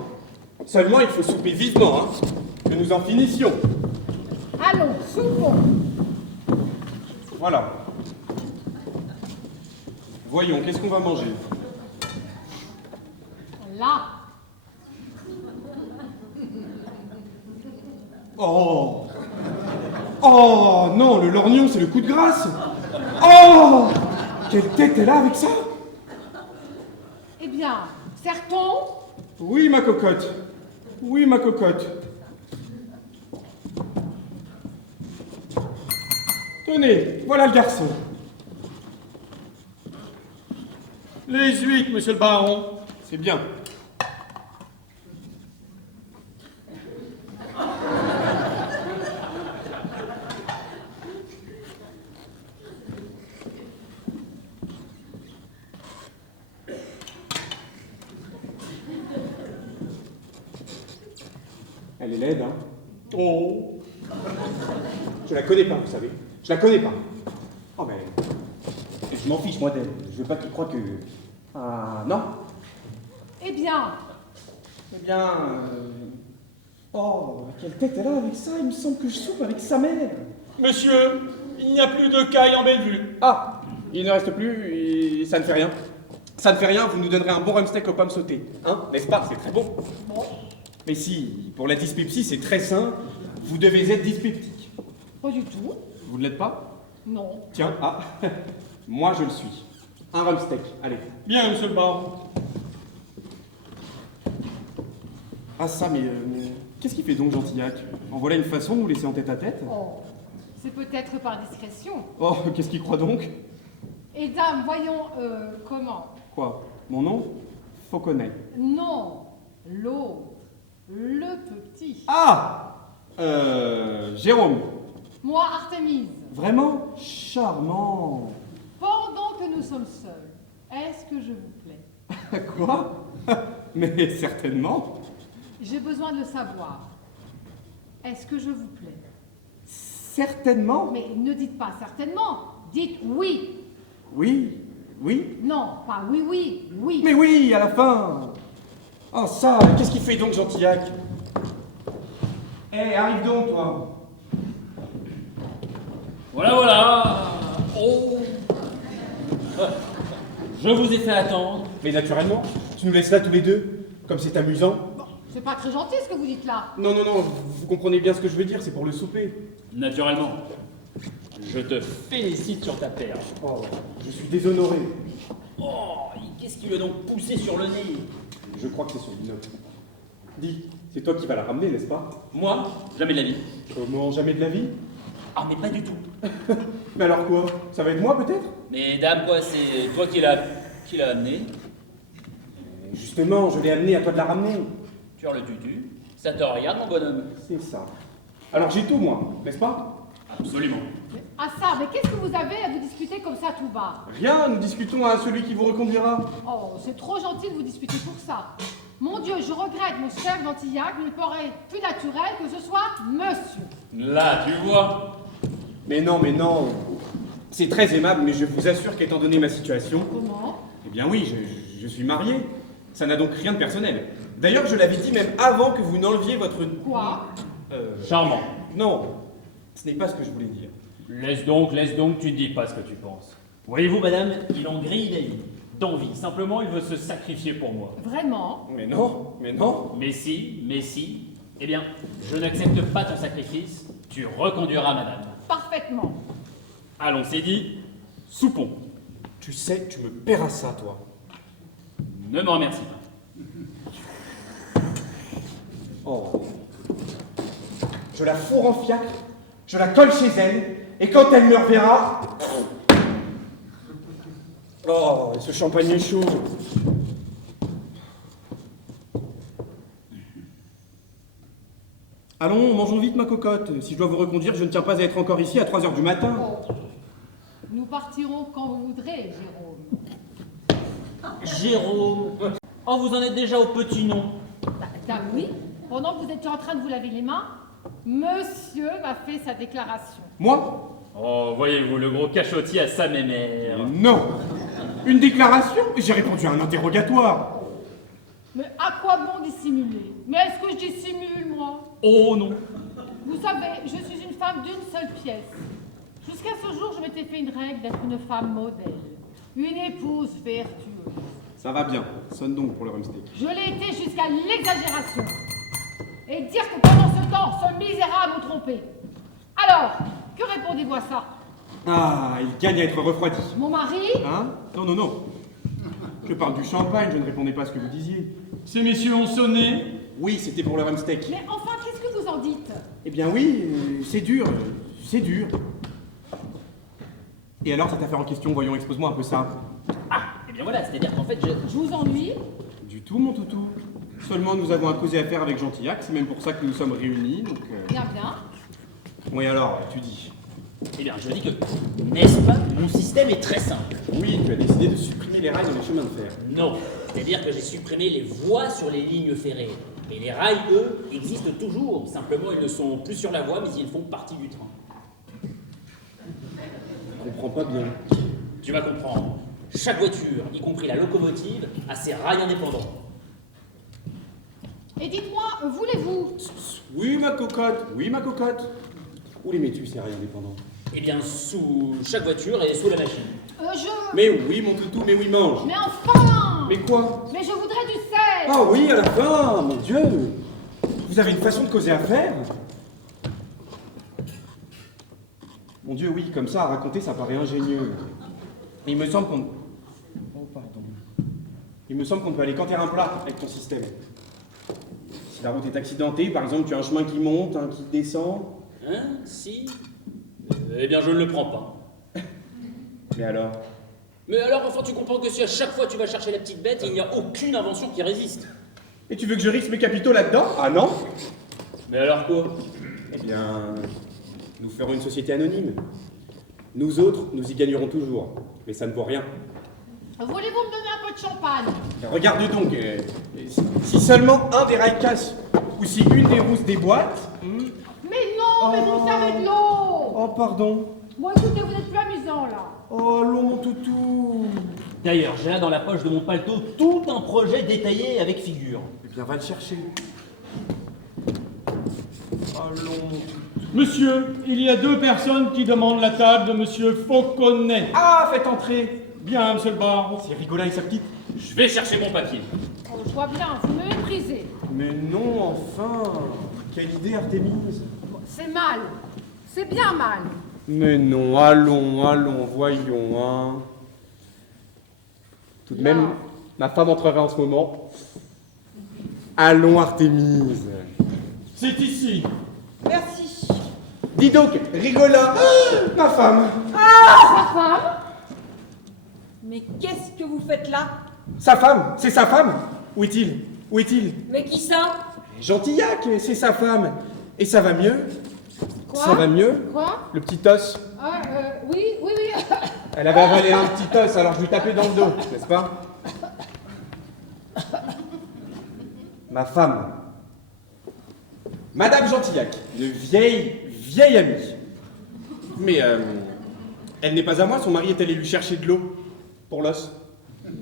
Seulement, il faut souper vivement, hein. Que nous en finissions. Allons, soupons. Voilà. Voyons, qu'est-ce qu'on va manger? Là. Oh! Oh non, le lorgnon, c'est le coup de grâce! Oh! Quelle tête elle a avec ça? Eh bien, sert-on? Oui, ma cocotte. Oui, ma cocotte. Tenez, voilà le garçon. Les huîtres, monsieur le baron. C'est bien. Elle est laide, hein? Oh! Je la connais pas, vous savez. Je la connais pas. Oh, mais. Je m'en fiche, moi, d'elle. Je veux pas qu'il croie que. Ah, non? Eh bien, Eh bien. Oh, quelle tête elle a avec ça? Il me semble que je soupe avec sa mère. Monsieur, il n'y a plus de caille en Bellevue. Ah, il ne reste plus et ça ne fait rien. Ça ne fait rien, vous nous donnerez un bon rumsteak aux pommes sautées. Hein, n'est-ce pas? C'est très bon. Mais si, pour la dyspepsie, c'est très sain. Vous devez être dyspeptique. pas du tout. Vous ne l'êtes pas? Non. Tiens, ah, moi je le suis. Un rumsteak, allez. Bien, monsieur le baron. Ah ça, mais qu'est-ce qu'il fait donc, Gentillac? En voilà une façon de nous laisser en tête à tête? Oh, c'est peut-être par discrétion. Oh, qu'est-ce qu'il croit donc? Et dame, voyons, comment? Quoi? Mon nom? Fauconnet. Non, l'autre, le petit. Ah! Jérôme. Moi, Artémise, Vraiment charmant. pendant que nous sommes seuls, est-ce que je vous plais? Quoi? Mais certainement. J'ai besoin de le savoir. Est-ce que je vous plais? Certainement. Mais ne dites pas certainement, dites oui. Oui. Oui. Non, pas oui, oui, oui. Mais oui, à la fin. Oh ça, qu'est-ce qu'il fait donc, Gentillac? Eh, arrive donc, toi. Voilà, voilà. Oh. Je vous ai fait attendre. Mais naturellement, tu nous laisses là tous les deux, comme c'est amusant. C'est pas très gentil ce que vous dites là. Non, non, non, vous comprenez bien ce que je veux dire, c'est pour le souper. Naturellement. Je te félicite sur ta perche. Oh, je suis déshonoré. Oh, qu'est-ce qui lui a donc poussé sur le nez? Je crois que c'est son binocle. Dis, c'est toi qui vas la ramener, n'est-ce pas? Moi, jamais de la vie. Comment, jamais de la vie? Ah, mais pas du tout. Mais alors quoi? Ça va être moi, peut-être? Mais dame, quoi, c'est toi qui l'as amené. Justement, je l'ai amené, à toi de la ramener. Tu as le tutu. Ça te regarde, mon bonhomme. C'est ça. Alors j'ai tout, moi, n'est-ce pas? Absolument. Ah ça, mais qu'est-ce que vous avez à vous disputer comme ça tout bas? Rien, nous discutons à celui qui vous reconduira. Oh, c'est trop gentil de vous disputer pour ça. Mon Dieu, je regrette, mon cher Gentillac, il me paraît plus naturel que ce soit monsieur. Là, tu vois. Mais non, mais non. C'est très aimable, mais je vous assure qu'étant donné ma situation... Comment? Eh bien oui, je suis marié. Ça n'a donc rien de personnel. D'ailleurs, je l'avais dit même avant que vous n'enleviez votre... Quoi? Charmant. Non, ce n'est pas ce que je voulais dire. Laisse donc, tu dis pas ce que tu penses. Voyez-vous, madame, il en grille la vie. D'envie. Simplement, il veut se sacrifier pour moi. Vraiment? Mais non, mais non. Mais si. Eh bien, je n'accepte pas ton sacrifice. Tu reconduiras madame. Parfaitement. Allons, c'est dit. Soupons. Tu sais, tu me paieras ça, toi. Ne me remercie pas. Oh. Je la fourre en fiacre, je la colle chez elle, et quand elle me reverra... Oh, ce champagne est chaud. Allons, mangeons vite, ma cocotte. Si je dois vous reconduire, je ne tiens pas à être encore ici à 3 heures du matin. Oh. Nous partirons quand vous voudrez, Jérôme. Jérôme. Oh, vous en êtes déjà au petit nom. Oui, pendant que vous étiez en train de vous laver les mains, monsieur m'a fait sa déclaration. Moi? Oh, voyez-vous, le gros cachotier à sa mémère. Non. Une déclaration? J'ai répondu à un interrogatoire. Mais à quoi bon dissimuler? Mais est-ce que je dissimule, moi? Oh non. Vous savez, je suis une femme d'une seule pièce. Jusqu'à ce jour, je m'étais fait une règle d'être une femme modèle, une épouse vertueuse. Ça va bien. Sonne donc pour le rumsteak. Je l'ai été jusqu'à l'exagération. Et dire que pendant ce temps, ce misérable me trompait. Alors, que répondez-vous à ça? Ah, il gagne à être refroidi. Mon mari? Hein? Non, non, non. Je parle du champagne, je ne répondais pas à ce que vous disiez. Ces messieurs ont sonné. Oui, c'était pour le rumsteak. Mais enfin, qu'est-ce que vous en dites? Eh bien oui, c'est dur, c'est dur. Et alors, cette affaire en question, voyons, expose-moi un peu ça. Ah, eh bien voilà, c'est-à-dire qu'en fait, Je vous ennuie? Du tout, mon toutou. Seulement, nous avons un causé à faire avec Gentillac, c'est même pour ça que nous sommes réunis, donc... Bien, bien. Oui, alors, tu dis. Eh bien, je dis que, n'est-ce pas, mon système est très simple. Oui, tu as décidé de supprimer les rails dans les chemins de fer. Non, c'est-à-dire que j'ai supprimé les voies sur les lignes ferrées. Mais les rails, eux, existent toujours. Simplement, ils ne sont plus sur la voie, mais ils font partie du train. Je comprends pas bien. Tu vas comprendre. Chaque voiture, y compris la locomotive, a ses rails indépendants. Et dites-moi, voulez-vous? Oui, ma cocotte, oui, ma cocotte. Où les mets-tu, ces rails indépendants? Eh bien, sous chaque voiture et sous la machine. Mais oui, mon toutou, mais oui, mange. Mais enfin! Mais quoi? Mais je voudrais du sel! Ah oui, à la fin, mon Dieu. Vous avez une façon de causer à faire? Mon Dieu, oui, comme ça, à raconter, ça paraît ingénieux. Mais il me semble qu'on... Oh, pardon. Il me semble qu'on peut aller qu'en terrain plat avec ton système. Si la route est accidentée, par exemple, tu as un chemin qui monte, un qui descend... Hein? Si? Eh bien, je ne le prends pas. Mais alors? Mais alors, enfin, tu comprends que si à chaque fois tu vas chercher la petite bête, il n'y a aucune invention qui résiste. Et tu veux que je risque mes capitaux là-dedans? Ah non? Mais alors quoi? Eh bien, nous ferons une société anonyme. Nous autres, nous y gagnerons toujours. Mais ça ne vaut rien. Voulez-vous me donner un peu de champagne? Regarde donc, si seulement un des rails casse, ou si une des rousses déboîte... Mais non, mais vous me servez de l'eau! Oh, pardon. Bon, écoutez, vous êtes plus amusant, là. Oh, l'eau, mon toutou. D'ailleurs, j'ai là dans la poche de mon paletot tout un projet détaillé avec figure. Eh bien, va le chercher. Allons, mon toutou. Monsieur, il y a 2 personnes qui demandent la table de monsieur Fauconnet. Ah, faites entrer. Bien, monsieur le baron. C'est Rigola et sa petite. Je vais chercher mon papier. Oh, je vois bien, vous me méprisez. Mais non, enfin. Quelle idée, Artémise. Bon, c'est mal. C'est bien mal. Mais non, allons, voyons, hein. Tout de même, Non. ma femme entrera en ce moment. Allons, Artémise. C'est ici. Merci. Dis donc, Rigola, ma femme. Sa femme? Mais qu'est-ce que vous faites là? Sa femme, c'est sa femme. Où est-il? Où est-il? Mais qui ça? Gentillac, c'est sa femme. Et ça va mieux? Quoi? Ça va mieux? Quoi? Le petit os. Ah, oui. Elle avait avalé un petit os, alors je lui tapais dans le dos, n'est-ce pas? Ma femme. Madame Gentillac, une vieille amie. Mais elle n'est pas à moi, son mari est allé lui chercher de l'eau pour l'os.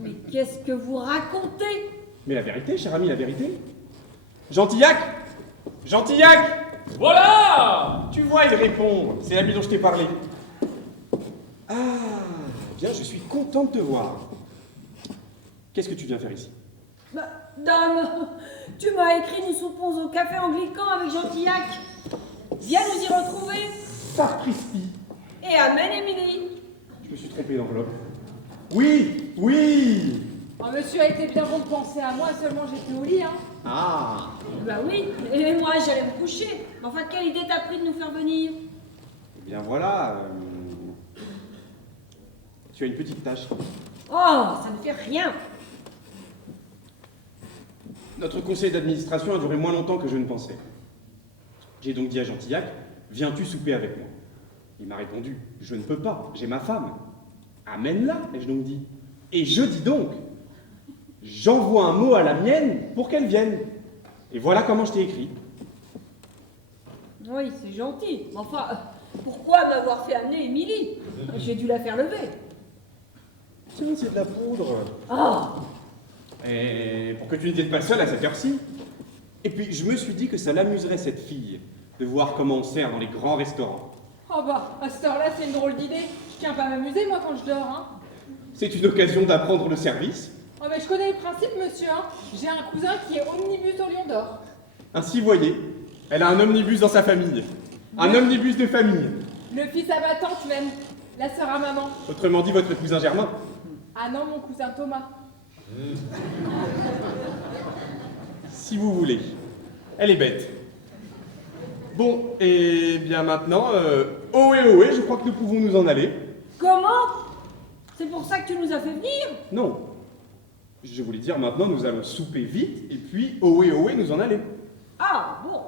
Mais qu'est-ce que vous racontez? Mais la vérité, cher ami, la vérité. Gentillac! Voilà! Tu vois, il répond. C'est l'ami dont je t'ai parlé. Ah, bien, je suis content de te voir. Qu'est-ce que tu viens faire ici? Bah, dame, tu m'as écrit, nous soupons au café anglican avec Gentillac. Viens nous y retrouver. Sapristi. Et amène Émilie. Je me suis trompé d'enveloppe. Oui. Oh, monsieur a été bien bon de penser à moi, seulement j'étais au lit, hein. Ah. Bah oui, et moi j'allais me coucher. Mais enfin, quelle idée t'as pris de nous faire venir? Eh bien voilà. Tu as une petite tâche. Oh, ça ne fait rien. Notre conseil d'administration a duré moins longtemps que je ne pensais. J'ai donc dit à Gentillac, viens-tu souper avec moi? Il m'a répondu, je ne peux pas, j'ai ma femme. Amène-la, ai-je donc dit. Et je dis donc, j'envoie un mot à la mienne pour qu'elle vienne. Et voilà comment je t'ai écrit. Oui, c'est gentil. Mais enfin, pourquoi m'avoir fait amener Émilie? J'ai dû la faire lever. Tiens, c'est de la poudre. Ah, Et pour que tu n'étais pas seule à cette heure-ci. Et puis, je me suis dit que ça l'amuserait, cette fille, de voir comment on sert dans les grands restaurants. Oh bah, à cette heure-là, c'est une drôle d'idée. Je tiens pas à m'amuser, moi, quand je dors, hein. C'est une occasion d'apprendre le service. Oh mais je connais les principes, monsieur, hein. J'ai un cousin qui est omnibus au Lion d'Or. Ainsi, voyez, elle a un omnibus dans sa famille. Un omnibus de famille. Le fils à ma tante même, la sœur à maman. Autrement dit, votre cousin Germain. Ah non, mon cousin Thomas. Si vous voulez. Elle est bête. Bon, et bien maintenant, ohé, je crois que nous pouvons nous en aller. comment? C'est pour ça que tu nous as fait venir? Non. Je voulais dire maintenant, nous allons souper vite, et puis, ohé, nous en aller. Ah, bon.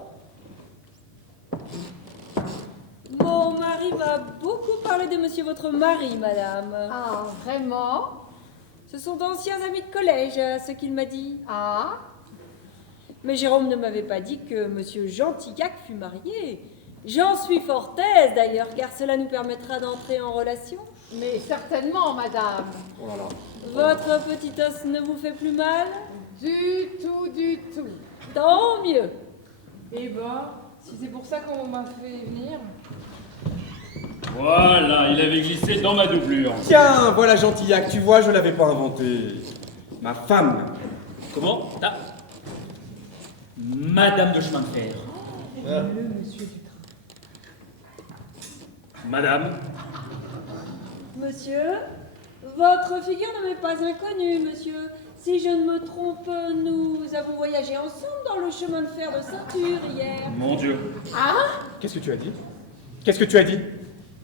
Mon mari m'a beaucoup parlé de monsieur votre mari, madame. Ah, vraiment? Ce sont d'anciens amis de collège, ce qu'il m'a dit. Ah? Mais Jérôme ne m'avait pas dit que monsieur Gentillac fut marié. J'en suis fort aise d'ailleurs, car cela nous permettra d'entrer en relation. Mais certainement, madame. Oh là là. Votre petit os ne vous fait plus mal? Du tout, du tout. Tant mieux. Eh bah, si c'est pour ça qu'on m'a fait venir. Voilà, il avait glissé dans ma doublure. Tiens, voilà Gentillac, tu vois, je l'avais pas inventé. Ma femme. Comment? Madame de chemin de fer. Le monsieur du train. Madame. Monsieur, votre figure ne m'est pas inconnue, monsieur. Si je ne me trompe, nous avons voyagé ensemble dans le chemin de fer de Ceinture hier. Mon Dieu. Qu'est-ce que tu as dit? Qu'est-ce que tu as dit?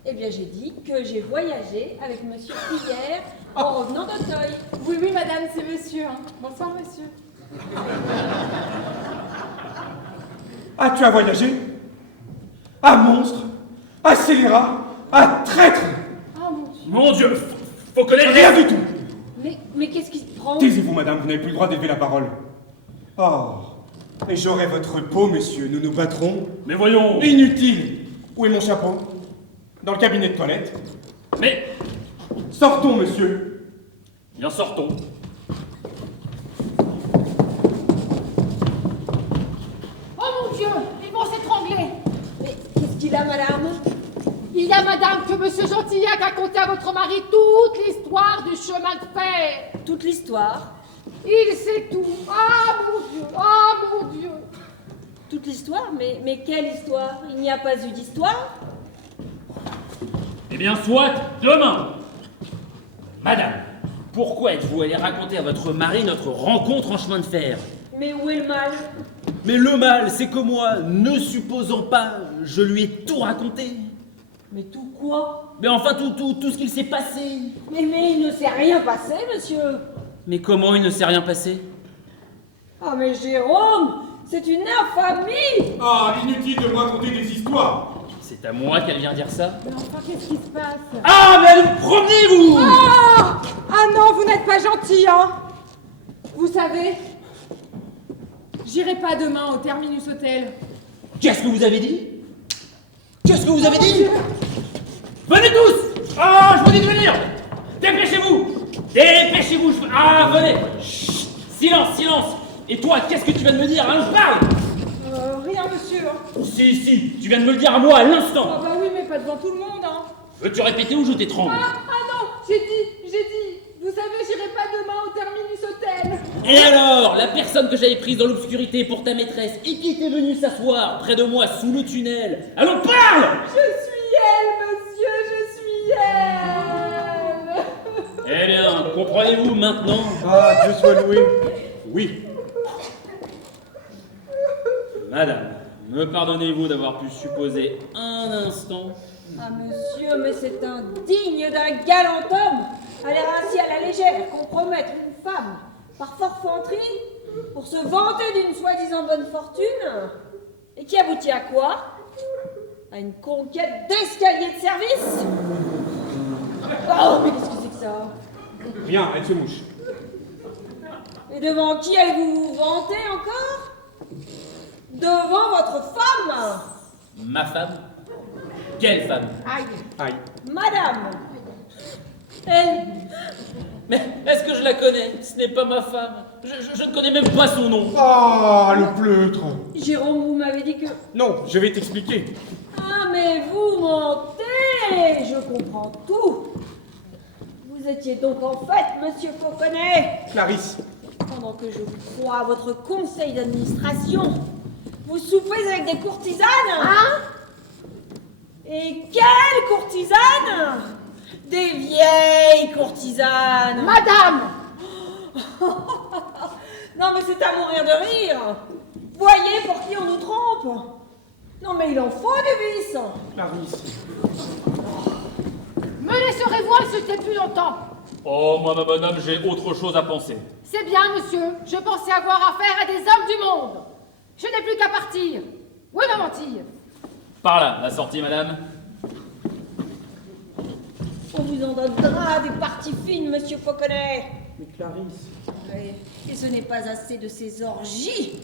Eh bien, j'ai dit que j'ai voyagé avec monsieur hier en revenant d'Auteuil. Oui, oui, madame, c'est monsieur. Hein. Bonsoir, monsieur. Ah, tu as voyagé? Ah, monstre! Ah, scélérat! Ah, traître! Ah, mon Dieu. Mon Dieu, faut connaître Rien du tout! Mais qu'est-ce qui se prend? Taisez-vous, madame, vous n'avez plus le droit d'élever la parole. Oh, et j'aurai votre peau, monsieur, nous nous battrons. Mais voyons. Inutile! Où est mon chapeau? Dans le cabinet de toilette. Mais, Sortons, monsieur! bien sortons. Oh mon Dieu, ils vont s'étrangler. Mais qu'est-ce qu'il a, madame? Il y a madame que monsieur Gentillac a conté à votre mari toute l'histoire du chemin de fer. Toute l'histoire. Il sait tout. Ah mon Dieu, ah mon Dieu. Toute l'histoire? Mais quelle histoire? Il n'y a pas eu d'histoire? Eh bien, soit demain. Madame, pourquoi êtes-vous allé raconter à votre mari notre rencontre en chemin de fer? Mais où est le mal? Mais le mal, c'est que moi, ne supposant pas, je lui ai tout raconté. Mais tout quoi? Mais enfin, tout ce qu'il s'est passé. Mais il ne s'est rien passé, monsieur. Mais comment il ne s'est rien passé? Ah mais Jérôme, c'est une infamie! Ah, inutile de me raconter des histoires! C'est à moi qu'elle vient dire ça? Mais enfin, qu'est-ce qui se passe? Ah, mais allez vous promener, vous! Ah! Ah non, vous n'êtes pas gentil, hein? Vous savez, j'irai pas demain au Terminus Hôtel. Qu'est-ce que vous avez dit? Qu'est-ce que vous avez dit? Venez tous! Ah, je vous dis de venir! Dépêchez-vous! Dépêchez-vous! Ah, venez! Chut! Silence, silence! Et toi, qu'est-ce que tu viens de me dire, hein? Je parle! Rien, monsieur. Hein. Si, tu viens de me le dire à moi à l'instant! Ah bah oui, mais pas devant tout le monde, hein. Veux-tu répéter ou je t'étrangle? Ah non, j'ai dit. Vous savez, j'irai pas demain au Terminus Hôtel. Et alors, la personne que j'avais prise dans l'obscurité pour ta maîtresse et qui était venue s'asseoir près de moi sous le tunnel. Allons, parle! Je suis elle, monsieur, je suis elle. Eh bien, comprenez-vous maintenant? Ah, Dieu soit loué! Oui. Madame, me pardonnez-vous d'avoir pu supposer un instant Ah, monsieur, mais c'est indigne d'un galant homme. Aller ainsi à la légère, compromettre une femme par forfanterie pour se vanter d'une soi-disant bonne fortune. Et qui aboutit à quoi? À une conquête d'escalier de service? Oh, mais qu'est-ce que c'est que ça? Rien, elle se mouche. Et devant qui allez-vous vous vanter encore? Devant votre femme? Ma femme? Quelle femme? Aïe. Aïe. Madame. Elle. Mais est-ce que je la connais? Ce n'est pas ma femme. Je ne connais même pas son nom. Ah, le pleutre. Jérôme, vous m'avez dit que... Non, je vais t'expliquer. Ah, mais vous mentez! Je comprends tout. Vous étiez donc en fait Monsieur Fauconnet. Clarisse. Pendant que je vous crois à votre conseil d'administration, vous soupez avec des courtisanes? Hein? Et quelles courtisanes? Des vieilles courtisanes. Madame! Non, mais c'est à mourir de rire. Voyez pour qui on nous trompe. Non, mais il en faut du vice. Clarisse. Me laisserez-vous insulter plus longtemps? Oh, moi, ma bonne homme, j'ai autre chose à penser. C'est bien, monsieur. Je pensais avoir affaire à des hommes du monde. Je n'ai plus qu'à partir. Où est ma mantille? Par là, la sortie, madame. On vous en donnera des parties fines, Monsieur Fauconnet. Mais Clarisse. Ouais. Et ce n'est pas assez de ces orgies.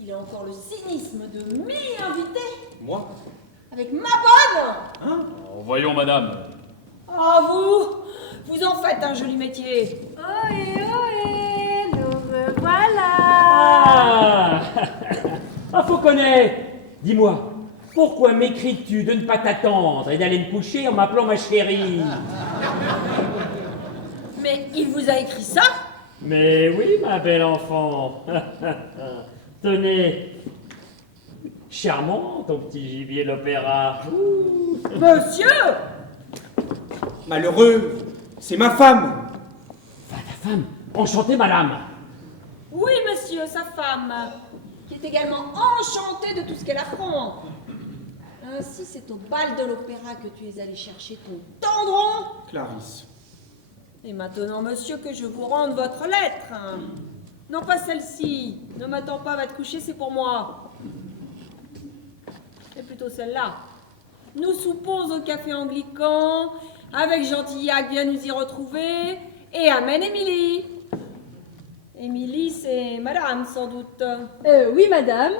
Il a encore le cynisme de m'y-inviter. Moi? Avec ma bonne. Oh, voyons, madame. Ah, vous en faites un joli métier. Ohé, nous revoilà. Ah, Fauconnet, dis-moi, pourquoi m'écris-tu de ne pas t'attendre et d'aller me coucher en m'appelant ma chérie? Mais il vous a écrit ça? Mais oui, ma belle enfant. Tenez. Charmant, ton petit gibier de l'opéra. Monsieur! Malheureux, c'est ma femme. Va, ta femme. Enchanté, madame. Oui, monsieur, sa femme, qui est également enchantée de tout ce qu'elle affronte. Ainsi, c'est au bal de l'opéra que tu es allé chercher ton tendron. Clarisse. Et maintenant, monsieur, que je vous rende votre lettre. Non, pas celle-ci. Ne m'attends pas, va te coucher, c'est pour moi. C'est plutôt celle-là. Nous soupons au café anglican, avec Gentillac vient nous y retrouver, et amène Émilie. Émilie, c'est madame, sans doute. Oui, madame.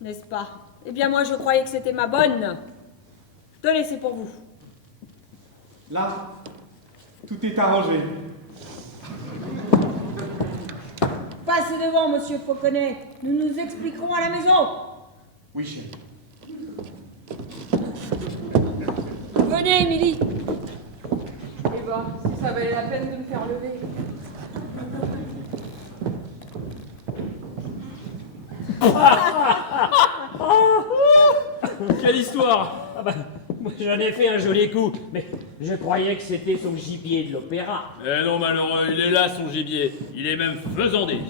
N'est-ce pas? Eh bien, moi, je croyais que c'était ma bonne. Tenez, c'est pour vous. Là, tout est arrangé. Passez devant, monsieur Fauconnet. Nous nous expliquerons à la maison. Oui, chérie. Venez, Émilie. Eh ben, si ça valait la peine de me faire lever. Quelle histoire! Ah ben, moi, j'en ai fait un joli coup, mais je croyais que c'était son gibier de l'opéra. Eh non, malheureux, il est là, son gibier. Il est même faisandé.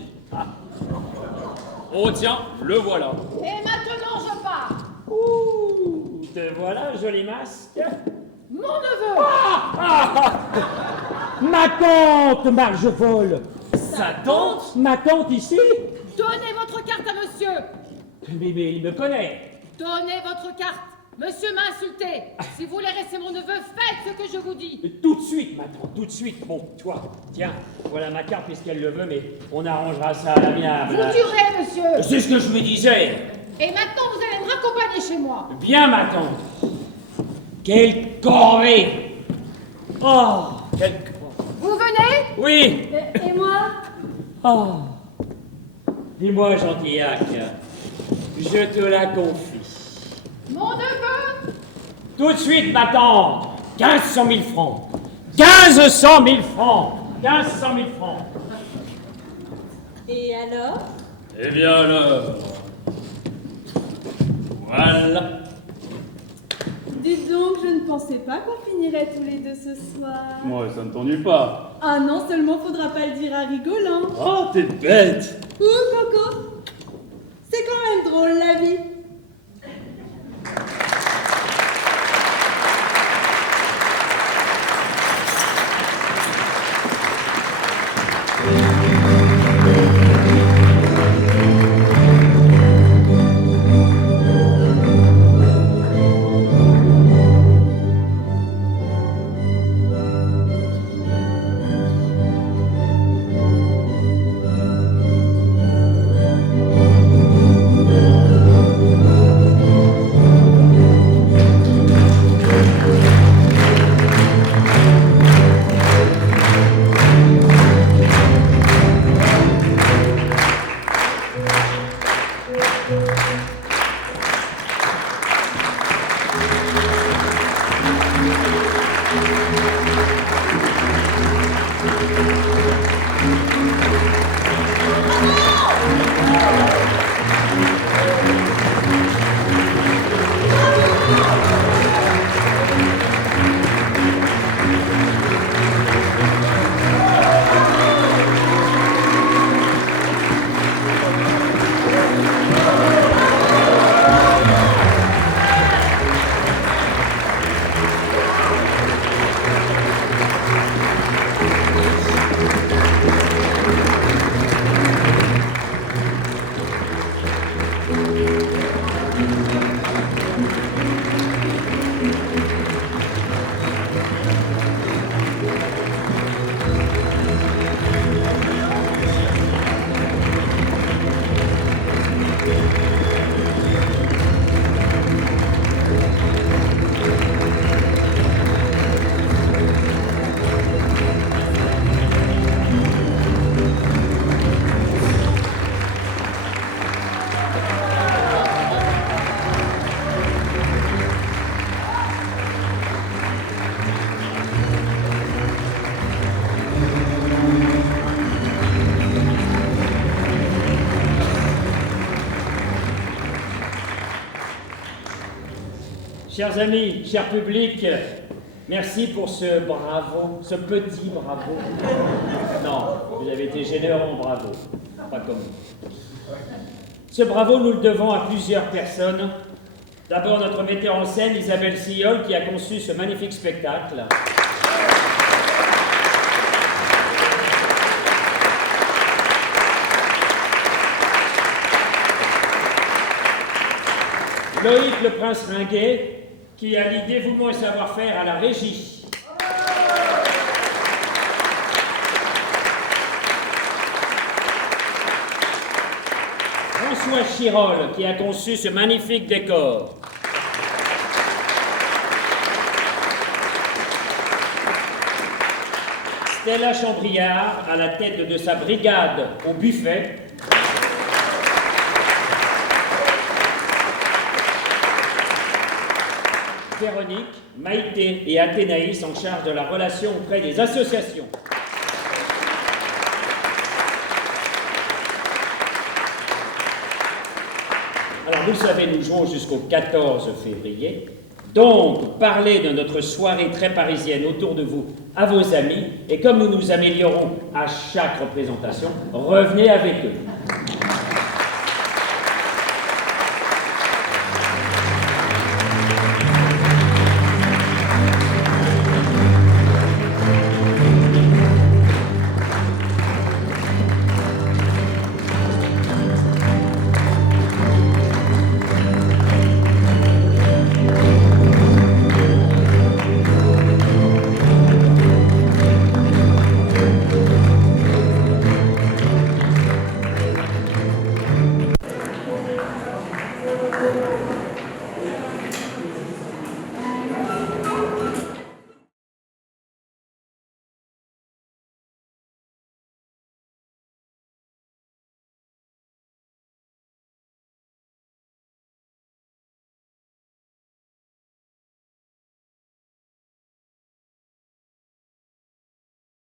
Oh, tiens, le voilà. Et maintenant, je pars. Ouh, te voilà, joli masque. Mon neveu. Ma tante Margevole. Sa tante? Ma tante ici? Donnez votre carte à monsieur. Mais il me connaît. Donnez votre carte. Monsieur m'a insulté. Si vous voulez rester mon neveu, faites ce que je vous dis. Tout de suite, ma tante, tout de suite. Bon, toi, tiens, voilà ma carte puisqu'elle le veut, mais on arrangera ça à l'amiable. Vous durez, monsieur. C'est ce que je lui disais. Et maintenant, vous allez me raccompagner chez moi. Bien, ma tante. Quelle corvée. Oh, quelle corvée. Vous venez? Oui. Et moi? Oh. Dis-moi, Gentillac, je te la confie. Mon neveu? Tout de suite, ma tante. 1500 000 francs. 1500 000 francs. 1500 000 francs. Et alors? Eh bien alors. Voilà. Dites donc, je ne pensais pas qu'on finirait tous les deux ce soir. Moi, ça ne t'ennuie pas. Ah non, seulement faudra pas le dire à Rigolant. Oh, t'es bête. Coco, c'est quand même drôle la vie. Chers amis, cher public, merci pour ce bravo, ce petit bravo. Non, vous avez été généreux en bravo, pas comme vous. Ce bravo, nous le devons à plusieurs personnes. D'abord, notre metteur en scène, Isabelle Sillol, qui a conçu ce magnifique spectacle. Loïc le Prince Ringuet, qui a l'idée, dévouement et savoir-faire à la régie. François Chirol, qui a conçu ce magnifique décor. Stella Chambriard, à la tête de sa brigade au buffet. Véronique, Maïté et Athénaïs en charge de la relation auprès des associations. Alors vous le savez, nous jouons jusqu'au 14 février. Donc, parlez de notre soirée très parisienne autour de vous à vos amis. Et comme nous nous améliorons à chaque représentation, revenez avec eux.